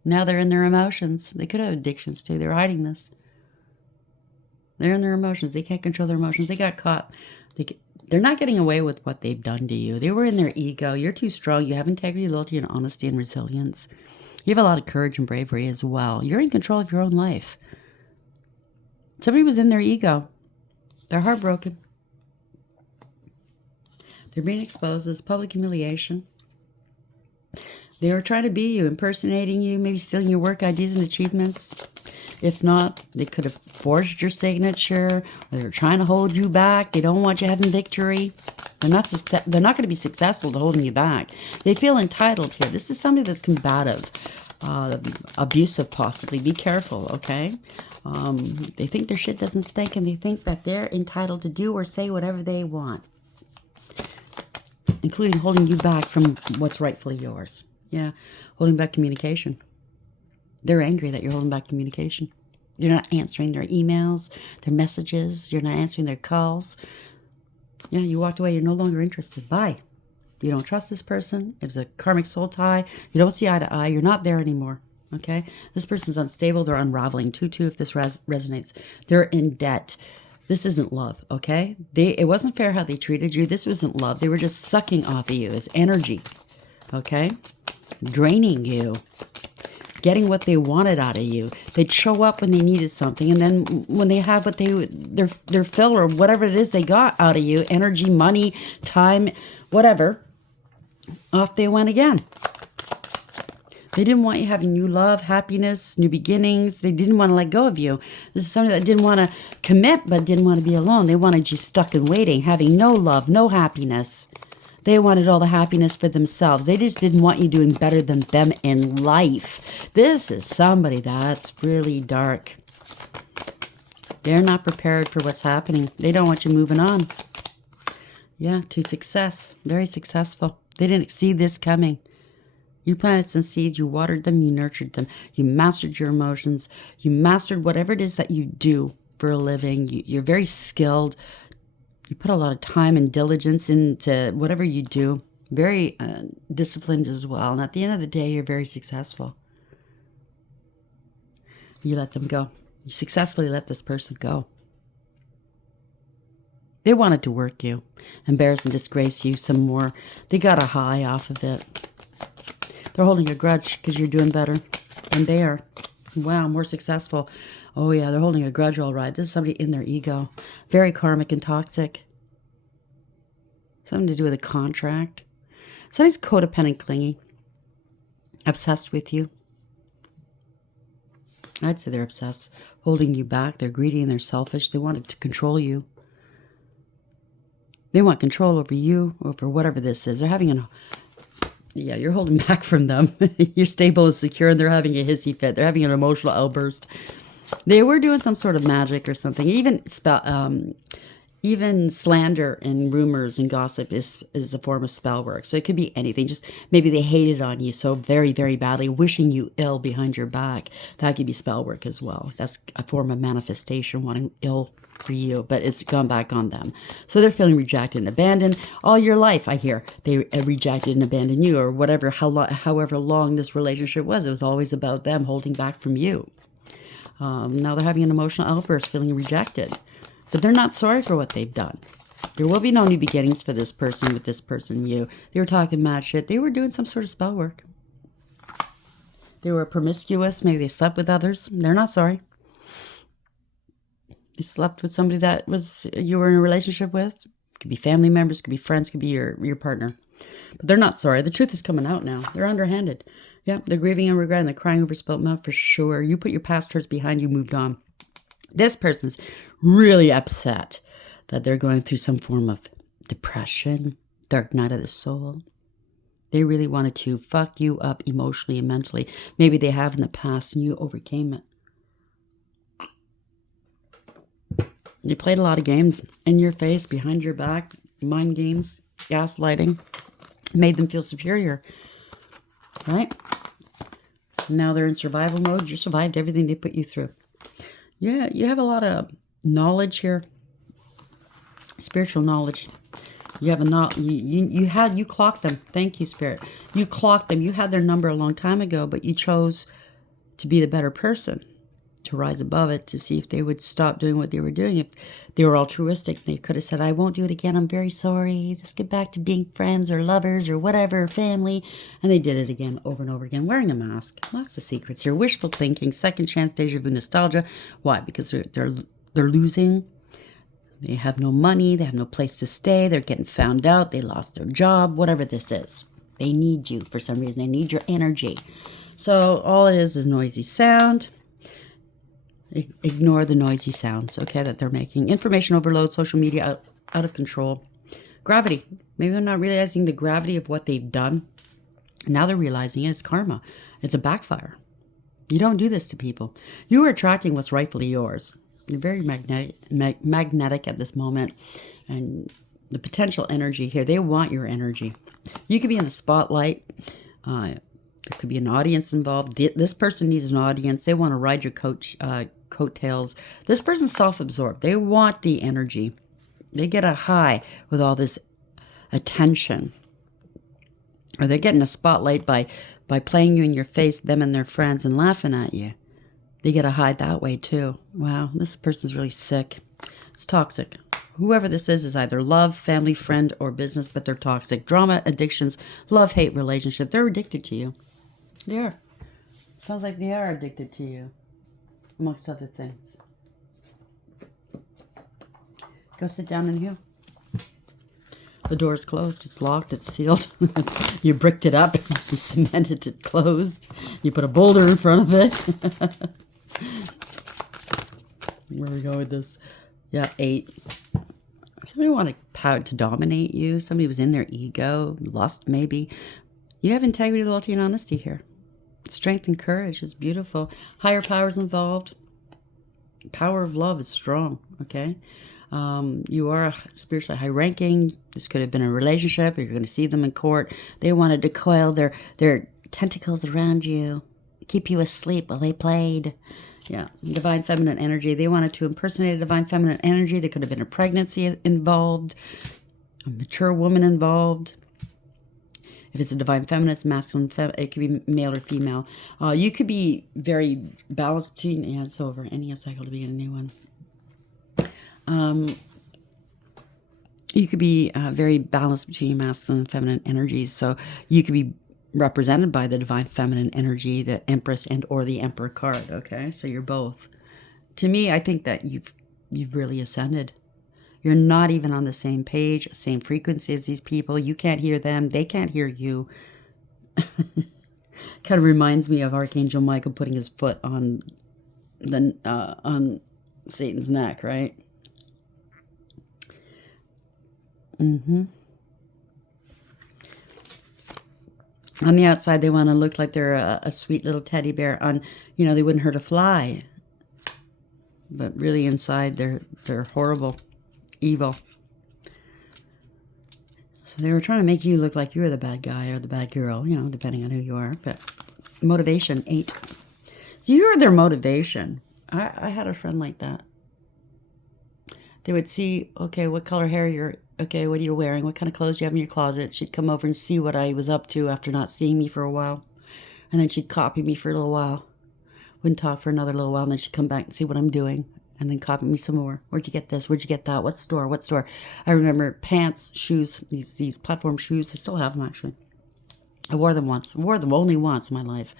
Now they're in their emotions. They could have addictions too. They're hiding this. They're in their emotions. They can't control their emotions. They got caught. They're not getting away with what they've done to you. They were in their ego. You're too strong. You have integrity, loyalty, and honesty and resilience. You have a lot of courage and bravery as well. You're in control of your own life. Somebody was in their ego. They're heartbroken. They're being exposed as public humiliation. They were trying to be you, impersonating you, maybe stealing your work ideas and achievements. If not, they could have forged your signature, or they're trying to hold you back. They don't want you having victory. They're not going to be successful to holding you back. They feel entitled here. This is somebody that's combative, abusive possibly. Be careful, okay? They think their shit doesn't stink, and they think that they're entitled to do or say whatever they want, including holding you back from what's rightfully yours. Yeah, holding back communication. They're angry that you're holding back communication. You're not answering their emails, their messages. You're not answering their calls. Yeah, you walked away. You're no longer interested. Bye. You don't trust this person. It was a karmic soul tie. You don't see eye to eye. You're not there anymore. Okay? This person's unstable. They're unraveling. 2-2 if this resonates. They're in debt. This isn't love, okay? It wasn't fair how they treated you. This wasn't love. They were just sucking off of you as energy, okay? Draining you. Getting what they wanted out of you. They'd show up when they needed something, and then when they have what their fill or whatever it is they got out of you, energy, money, time, whatever, off they went again. They didn't want you having new love, happiness, new beginnings. They didn't want to let go of you. This is somebody that didn't want to commit but didn't want to be alone. They wanted you stuck and waiting, having no love, no happiness. They wanted all the happiness for themselves. They just didn't want you doing better than them in life. This is somebody that's really dark. They're not prepared for what's happening. They don't want you moving on. Yeah, to success. Very successful. They didn't see this coming. You planted some seeds, you watered them, you nurtured them. You mastered your emotions. You mastered whatever it is that you do for a living. You're very skilled. You put a lot of time and diligence into whatever you do. Very disciplined as well. And at the end of the day, you're very successful. You let them go. You successfully let this person go. They wanted to work you, embarrass and disgrace you some more. They got a high off of it. They're holding a grudge because you're doing better than they are. Wow, more successful. Oh yeah, they're holding a grudge, all right. This is somebody in their ego. Very karmic and toxic. Something to do with a contract. Somebody's codependent, clingy. Obsessed with you. I'd say they're obsessed. Holding you back. They're greedy and they're selfish. They wanted to control you. They want control over you, over whatever this is. They're having an... Yeah, you're holding back from them. You're stable and secure, and they're having a hissy fit. They're having an emotional outburst. They were doing some sort of magic or something. Even slander and rumors and gossip is a form of spell work. So it could be anything. Just maybe they hated on you so very, very badly, wishing you ill behind your back. That could be spell work as well. That's a form of manifestation, wanting ill for you, but it's gone back on them. So they're feeling rejected and abandoned all your life. I hear they rejected and abandoned you, or whatever, however long this relationship was. It was always about them holding back from you. Now they're having an emotional outburst, feeling rejected, but they're not sorry for what they've done. There will be no new beginnings for this person with this person, you. They were talking mad shit. They were doing some sort of spell work. They were promiscuous. Maybe they slept with others. They're not sorry. You slept with somebody that you were in a relationship with. Could be family members, could be friends, could be your partner. But they're not sorry. The truth is coming out now. They're underhanded. Yeah, they're grieving and regretting. They're crying over spilt milk for sure. You put your past hurts behind you, moved on. This person's really upset that they're going through some form of depression, dark night of the soul. They really wanted to fuck you up emotionally and mentally. Maybe they have in the past and you overcame it. You played a lot of games in your face, behind your back, mind games, gaslighting, made them feel superior, right? Now they're in survival mode. You survived everything they put you through. Yeah, you have a lot of knowledge here, spiritual knowledge. You have you clocked them. Thank you, Spirit. You clocked them. You had their number a long time ago, but you chose to be the better person, to rise above it, to see if they would stop doing what they were doing. If they were altruistic, they could have said, I won't do it again. I'm very sorry. Let's get back to being friends or lovers or whatever, family. And they did it again, over and over again, wearing a mask. Lots of secrets here. Wishful thinking, second chance, deja vu, nostalgia. Why? Because they're losing. They have no money. They have no place to stay. They're getting found out. They lost their job, whatever this is. They need you for some reason. They need your energy. So all it is noisy sound. Ignore the noisy sounds, okay, that they're making. Information overload, social media out of control. Gravity. Maybe they're not realizing the gravity of what they've done. Now they're realizing it's karma. It's a backfire. You don't do this to people. You are attracting what's rightfully yours. You're very magnetic at this moment. And the potential energy here, they want your energy. You could be in the spotlight. There could be an audience involved. This person needs an audience. They want to ride your coattails. This person's self-absorbed. They want the energy. They get a high with all this attention. Or they're getting a spotlight by playing you in your face, them and their friends, and laughing at you. They get a high that way too. Wow, this person's really sick. It's toxic. Whoever this is either love, family, friend, or business, but they're toxic. Drama, addictions, love-hate relationship. They're addicted to you. They are. Sounds like they are addicted to you, amongst other things. Go sit down in here. The door's closed. It's locked. It's sealed. You bricked it up. You cemented it closed. You put a boulder in front of it. Where we go with this? Yeah, 8. Somebody wanted power to dominate you. Somebody was in their ego, lust maybe. You have integrity, loyalty, and honesty here. Strength and courage is beautiful. Higher powers involved. Power of love is strong, okay? You are spiritually high ranking. This could have been a relationship. You're going to see them in court. They wanted to coil their tentacles around you, keep you asleep while they played. Yeah, divine feminine energy. They wanted to impersonate a divine feminine energy. There could have been a pregnancy involved, a mature woman involved. If it's a divine feminine, it's masculine, it could be male or female. You could be very balanced between, yeah, it's over. Ending a cycle to begin a new one. You could be very balanced between your masculine and feminine energies. So you could be represented by the divine feminine energy, the Empress and or the Emperor card. Okay, so you're both. To me, I think that you've really ascended. You're not even on the same page, same frequency as these people. You can't hear them. They can't hear you. Kind of reminds me of Archangel Michael putting his foot on Satan's neck, right? On the outside, they want to look like they're a sweet little teddy bear. They wouldn't hurt a fly. But really inside, they're horrible, evil. So they were trying to make you look like you were the bad guy or the bad girl, depending on who you are. But motivation, 8. So you're their motivation. I had a friend like that. They would see, okay, what color hair you're, okay, what are you wearing? What kind of clothes do you have in your closet? She'd come over and see what I was up to after not seeing me for a while. And then she'd copy me for a little while. Wouldn't talk for another little while. And then she'd come back and see what I'm doing. And then copy me some more. Where'd you get this? Where'd you get that? What store? What store? I remember pants, shoes, these platform shoes. I still have them, actually. I wore them once. I wore them only once in my life.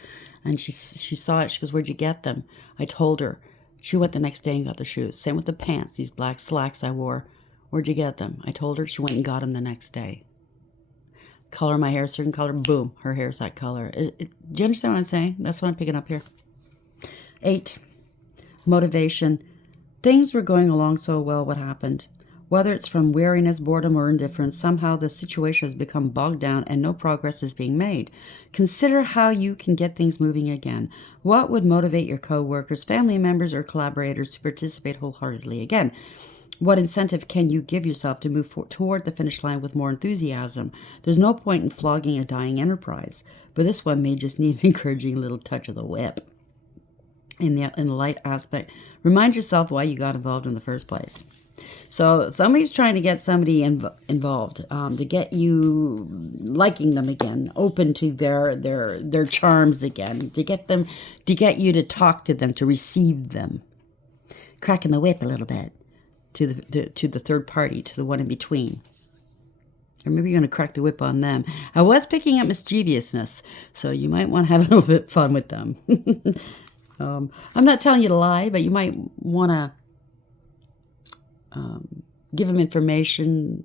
And she saw it. She goes, where'd you get them? I told her. She went the next day and got the shoes. Same with the pants, these black slacks I wore. Where'd you get them? I told her. She went and got them the next day. Color my hair, certain color, boom, her hair's that color. Do you understand what I'm saying? That's what I'm picking up here. 8, motivation. Things were going along so well, what happened? Whether it's from weariness, boredom, or indifference, somehow the situation has become bogged down and no progress is being made. Consider how you can get things moving again. What would motivate your co-workers, family members, or collaborators to participate wholeheartedly again? What incentive can you give yourself to move toward the finish line with more enthusiasm? There's no point in flogging a dying enterprise, but this one may just need an encouraging little touch of the whip. In the light aspect, remind yourself why you got involved in the first place. So somebody's trying to get somebody involved, to get you liking them again, open to their charms again, to get you to talk to them, to receive them, cracking the whip a little bit to the third party, to the one in between. Or maybe you're going to crack the whip on them. I was picking up mischievousness, so you might want to have a little bit of fun with them. I'm not telling you to lie, but you might want to give them information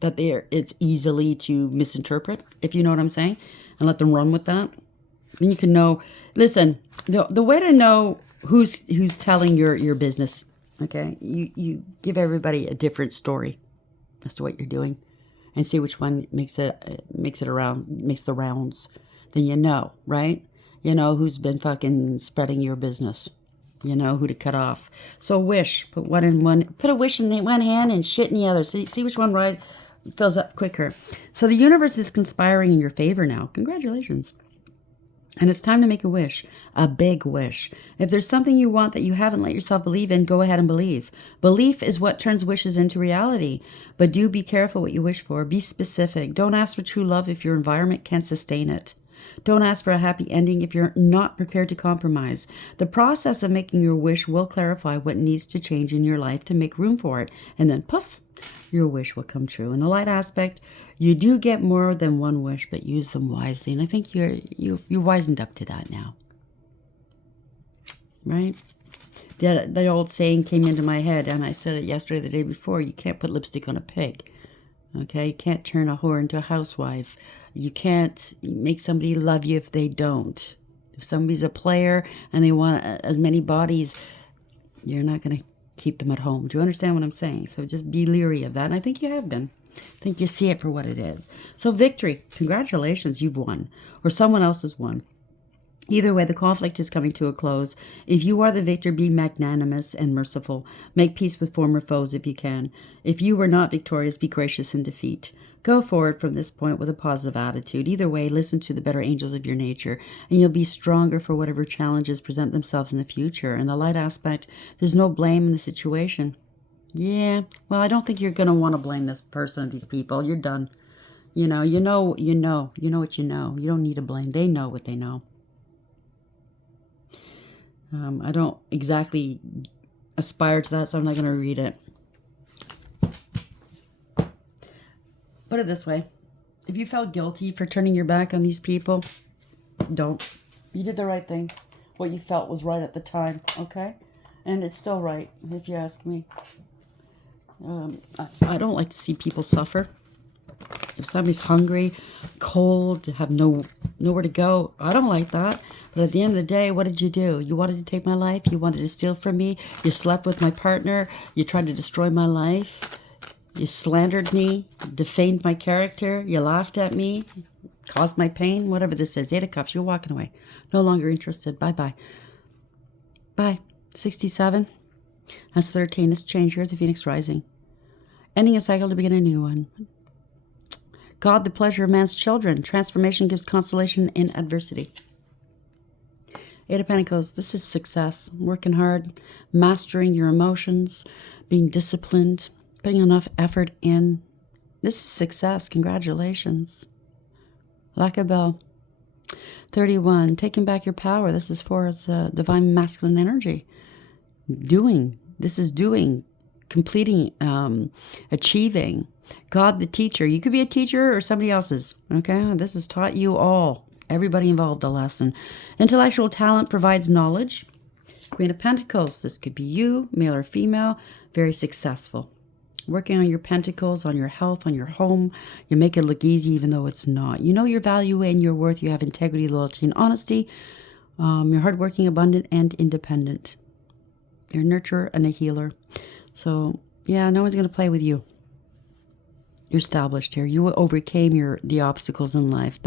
that it's easily to misinterpret, if you know what I'm saying, and let them run with that. Then you can know. Listen, the way to know who's telling your business, okay? You give everybody a different story as to what you're doing, and see which one makes the rounds. Then you know, right? You know who's been fucking spreading your business. You know who to cut off. So wish. Put a wish in one hand and shit in the other. See which one fills up quicker. So the universe is conspiring in your favor now. Congratulations. And it's time to make a wish. A big wish. If there's something you want that you haven't let yourself believe in, go ahead and believe. Belief is what turns wishes into reality. But do be careful what you wish for. Be specific. Don't ask for true love if your environment can't sustain it. Don't ask for a happy ending if you're not prepared to compromise. The process of making your wish will clarify what needs to change in your life to make room for it. And then, poof, your wish will come true. In the light aspect, you do get more than one wish, but use them wisely. And I think you're wisened up to that now. Right? That old saying came into my head, and I said it yesterday, the day before. You can't put lipstick on a pig. Okay? You can't turn a whore into a housewife. You can't make somebody love you if they don't. If somebody's a player and they want as many bodies, you're not going to keep them at home. Do you understand what I'm saying? So just be leery of that. And I think you have been. I think you see it for what it is. So victory. Congratulations, you've won. Or someone else has won. Either way, the conflict is coming to a close. If you are the victor, be magnanimous and merciful. Make peace with former foes if you can. If you were not victorious, be gracious in defeat. Go forward from this point with a positive attitude. Either way, listen to the better angels of your nature, and you'll be stronger for whatever challenges present themselves in the future. In the light aspect, there's no blame in the situation. Yeah, well, I don't think you're going to want to blame this person or these people. You're done. You know what you know. You don't need to blame. They know what they know. I don't exactly aspire to that, so I'm not going to read it. Put it this way. If you felt guilty for turning your back on these people, don't. You did the right thing. What you felt was right at the time, okay? And it's still right, if you ask me. I don't like to see people suffer. If somebody's hungry, cold, have nowhere to go, I don't like that. But at the end of the day, what did you do? You wanted to take my life. You wanted to steal from me. You slept with my partner. You tried to destroy my life. You slandered me, defamed my character. You laughed at me, caused my pain. Whatever this is. 8 of Cups. You're walking away. No longer interested. Bye-bye. Bye. 67. That's 13. This change. Here's the Phoenix rising. Ending a cycle to begin a new one. God, the pleasure of man's children. Transformation gives consolation in adversity. 8 of Pentacles. This is success. Working hard, mastering your emotions, being disciplined, putting enough effort in. This is success. Congratulations. Like a bell. 31. Taking back your power. This is for its divine masculine energy. Doing. This is doing. Completing. Achieving. God, the teacher. You could be a teacher or somebody else's. Okay? This has taught you all. Everybody involved a lesson. Intellectual talent provides knowledge. Queen of Pentacles. This could be you, male or female. Very successful. Working on your pentacles, on your health, on your home. You make it look easy even though it's not. You know your value and your worth. You have integrity, loyalty, and honesty. You're hardworking, abundant, and independent. You're a nurturer and a healer. So, yeah, no one's going to play with you. You're established here. You overcame the obstacles in life.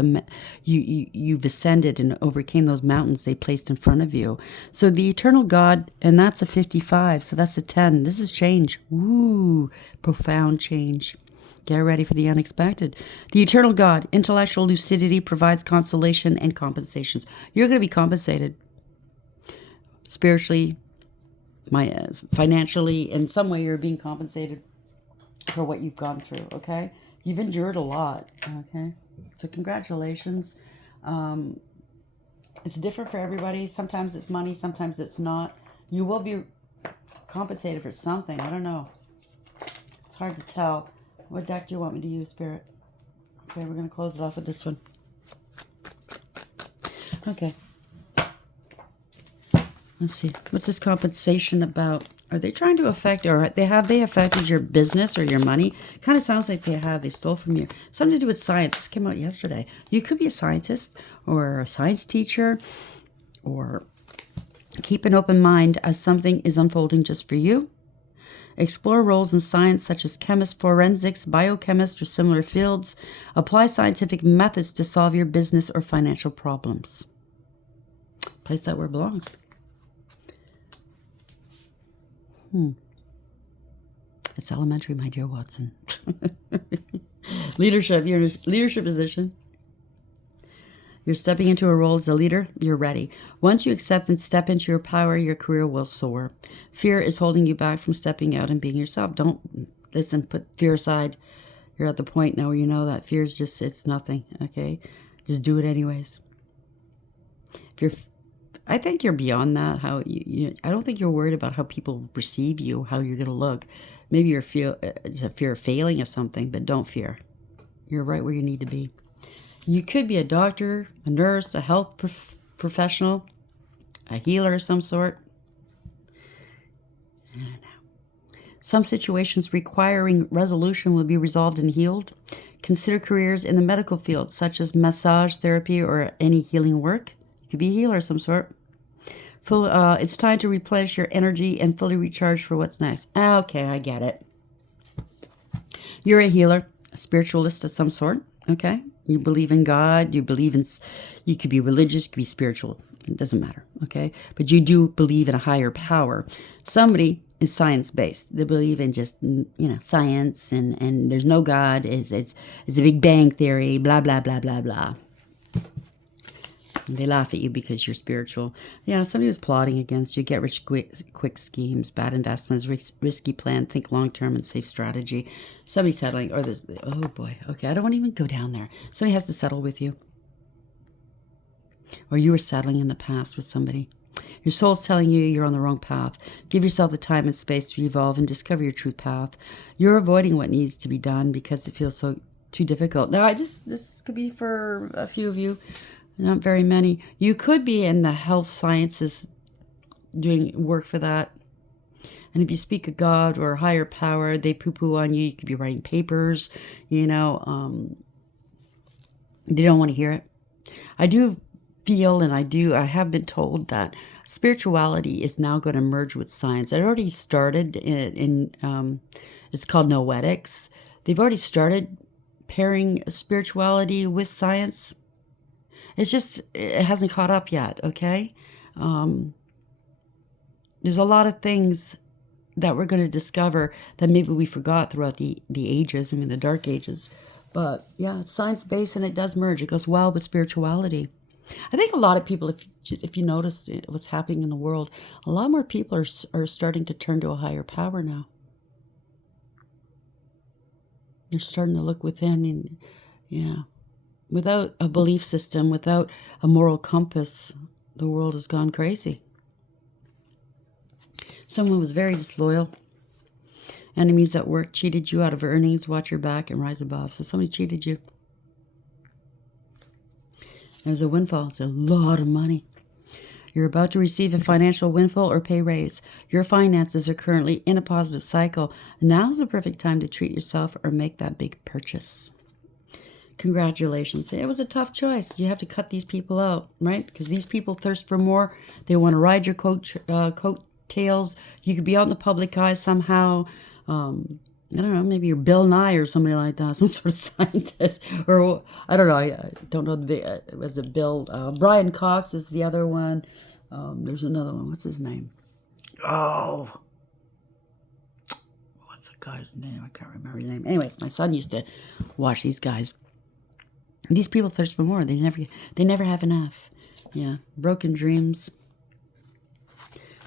You've ascended and overcame those mountains they placed in front of you. So the eternal God, and that's a 55. So that's a 10. This is change. Woo, profound change. Get ready for the unexpected. The eternal God, intellectual lucidity provides consolation and compensations. You're going to be compensated spiritually, financially. In some way, you're being compensated for what you've gone through, okay? You've endured a lot, okay? So congratulations. It's different for everybody. Sometimes it's money, sometimes it's not. You will be compensated for something. I don't know. It's hard to tell. What deck do you want me to use, Spirit? Okay, we're going to close it off with this one. Okay. Let's see. What's this compensation about? Are they trying to affect, or have they affected your business or your money? Kind of sounds like they have. They stole from you. Something to do with science. This came out yesterday. You could be a scientist or a science teacher, or keep an open mind as something is unfolding just for you. Explore roles in science such as chemist, forensics, biochemist, or similar fields. Apply scientific methods to solve your business or financial problems. Place that where it belongs. It's elementary, my dear Watson. Leadership. You're in a leadership position. You're stepping into a role as a leader. You're ready. Once you accept and step into your power, your career will soar. Fear is holding you back from stepping out and being yourself. Don't listen. Put fear aside. You're at the point now where you know that fear is just, it's nothing. Okay? Just do it anyways. I think you're beyond that. I don't think you're worried about how people perceive you, how you're going to look. Maybe it's a fear of failing or something, but don't fear. You're right where you need to be. You could be a doctor, a nurse, a health professional, a healer of some sort. I don't know. Some situations requiring resolution will be resolved and healed. Consider careers in the medical field, such as massage therapy or any healing work. You could be a healer of some sort. It's time to replenish your energy and fully recharge for what's next. Okay, I get it. You're a healer, a spiritualist of some sort. Okay, you believe in God. You believe in. You could be religious, you could be spiritual. It doesn't matter. Okay, but you do believe in a higher power. Somebody is science based. They believe in just science and there's no God. It's a Big Bang theory. Blah blah blah blah blah. And they laugh at you because you're spiritual. Yeah, somebody was plotting against you. Get rich quick schemes, bad investments, risky plan, think long term and safe strategy. Somebody settling, or there's, oh boy, okay, I don't want to even go down there. Somebody has to settle with you. Or you were settling in the past with somebody. Your soul's telling you you're on the wrong path. Give yourself the time and space to evolve and discover your true path. You're avoiding what needs to be done because it feels so too difficult. Now, this could be for a few of you. Not very many. You could be in the health sciences doing work for that. And if you speak of God or a higher power, they poo-poo on you. You could be writing papers, they don't want to hear it. I do feel, and I have been told that spirituality is now going to merge with science. It already started in it's called noetics. They've already started pairing spirituality with science. It's just, it hasn't caught up yet, okay? There's a lot of things that we're going to discover that maybe we forgot throughout the ages, the dark ages. But yeah, it's science-based and it does merge. It goes well with spirituality. I think a lot of people, if you notice what's happening in the world, a lot more people are starting to turn to a higher power now. They're starting to look within and, yeah. Without a belief system, without a moral compass, the world has gone crazy. Someone was very disloyal. Enemies at work cheated you out of earnings. Watch your back and rise above. So somebody cheated you. There's a windfall. It's a lot of money. You're about to receive a financial windfall or pay raise. Your finances are currently in a positive cycle. Now's the perfect time to treat yourself or make that big purchase. Congratulations. It was a tough choice. You have to cut these people out, right? Because these people thirst for more. They want to ride your coattails. You could be out in the public eye somehow. I don't know, maybe you're Bill Nye or somebody like that, some sort of scientist. Or, I don't know, I don't know. Was it Bill? Brian Cox is the other one. There's another one. What's his name? Oh. What's the guy's name? I can't remember his name. Anyways, my son used to watch these guys. These people thirst for more. They never have enough. Yeah. Broken dreams.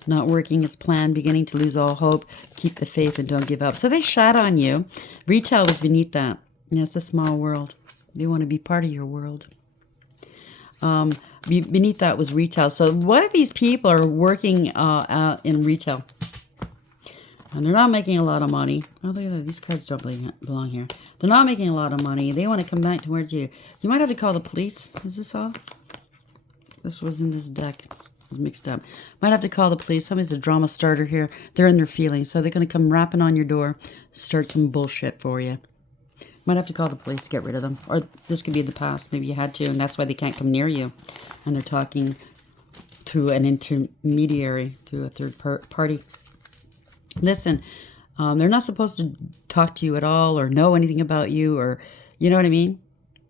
Not working as planned. Beginning to lose all hope. Keep the faith and don't give up. So they shat on you. Retail was beneath that. Yeah, it's a small world. They want to be part of your world. Beneath that was retail. So one of these people are working in retail. And they're not making a lot of money. Oh, look at that. These cards don't belong here. They're not making a lot of money. They want to come back towards you. You might have to call the police. Is this all? This was in this deck. It was mixed up. Might have to call the police. Somebody's a drama starter here. They're in their feelings. So they're going to come rapping on your door. Start some bullshit for you. Might have to call the police to get rid of them. Or this could be in the past. Maybe you had to. And that's why they can't come near you. And they're talking through an intermediary. Through a third party. Listen, they're not supposed to talk to you at all or know anything about you, or, you know what I mean?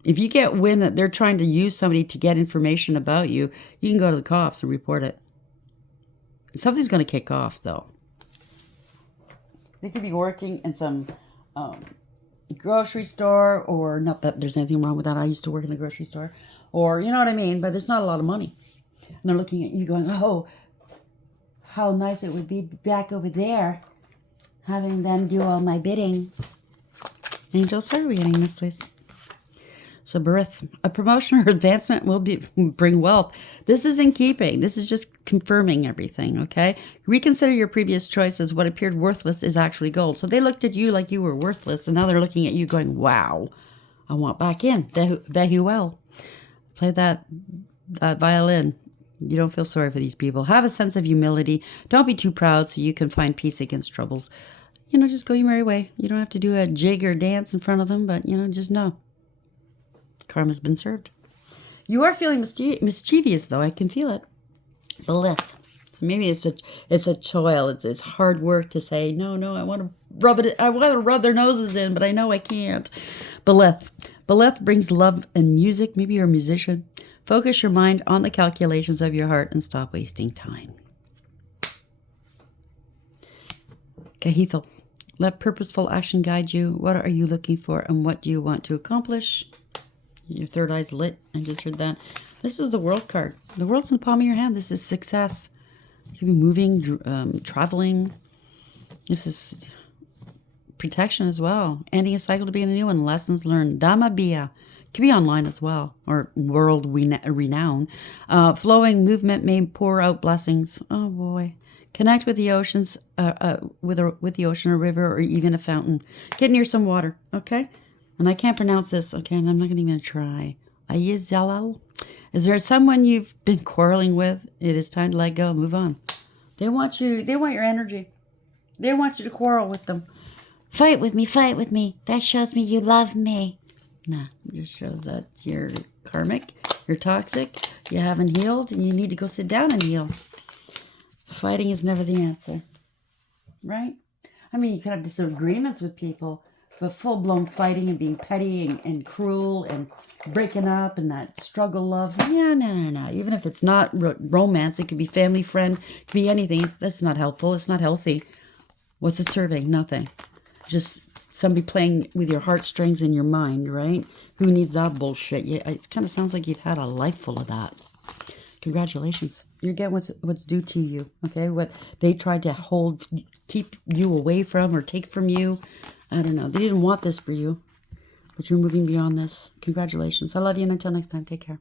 If you get wind that they're trying to use somebody to get information about you, you can go to the cops and report it. Something's going to kick off, though. They could be working in some grocery store, or not that there's anything wrong with that. I used to work in a grocery store, or, you know what I mean? But it's not a lot of money. And they're looking at you going, oh, how nice it would be back over there, having them do all my bidding. Angels, how are we getting this, please? So, birth, a promotion or advancement will bring wealth. This is in keeping. This is just confirming everything, okay? Reconsider your previous choices. What appeared worthless is actually gold. So they looked at you like you were worthless, and now they're looking at you going, wow, I want back in. Very well. Play that violin. You don't feel sorry for these people. Have a sense of humility. Don't be too proud so you can find peace against troubles. Just go your merry way. You don't have to do a jig or dance in front of them, but, just know. Karma's been served. You are feeling mischievous, though. I can feel it. Blith. Maybe it's a toil. It's hard work to say no. I want to rub it. I want to rub their noses in, but I know I can't. Belith. Belith brings love and music. Maybe you're a musician. Focus your mind on the calculations of your heart and stop wasting time. Kahithel. Let purposeful action guide you. What are you looking for and what do you want to accomplish? Your third eye's lit. I just heard that. This is the world card. The world's in the palm of your hand. This is success. You could be moving, traveling. This is protection as well. Ending a cycle to begin a new one. Lessons learned. Dhamma Bia. Could be online as well. Or world renown. Flowing movement may pour out blessings. Oh boy. Connect with the oceans, with the ocean or river or even a fountain. Get near some water, okay? And I can't pronounce this, okay? And I'm not going to even try. Ayizalal. Is there someone you've been quarreling with? It is time to let go. Move on. They want your energy. They want you to quarrel with them. Fight with me, fight with me. That shows me you love me. Nah, it just shows that you're karmic, you're toxic, you haven't healed, and you need to go sit down and heal. Fighting is never the answer, right? I mean, you could have disagreements with people, but full-blown fighting and being petty and cruel and breaking up and that struggle love, yeah, no. Even if it's not romance, it could be family, friend, it could be anything. That's not helpful. It's not healthy. What's it serving? Nothing. Just somebody playing with your heartstrings in your mind, right? Who needs that bullshit? It kind of sounds like you've had a life full of that. Congratulations. You're getting what's due to you, okay? What they tried to keep you away from or take from you. I don't know. They didn't want this for you, but you're moving beyond this. Congratulations. I love you, and until next time, take care.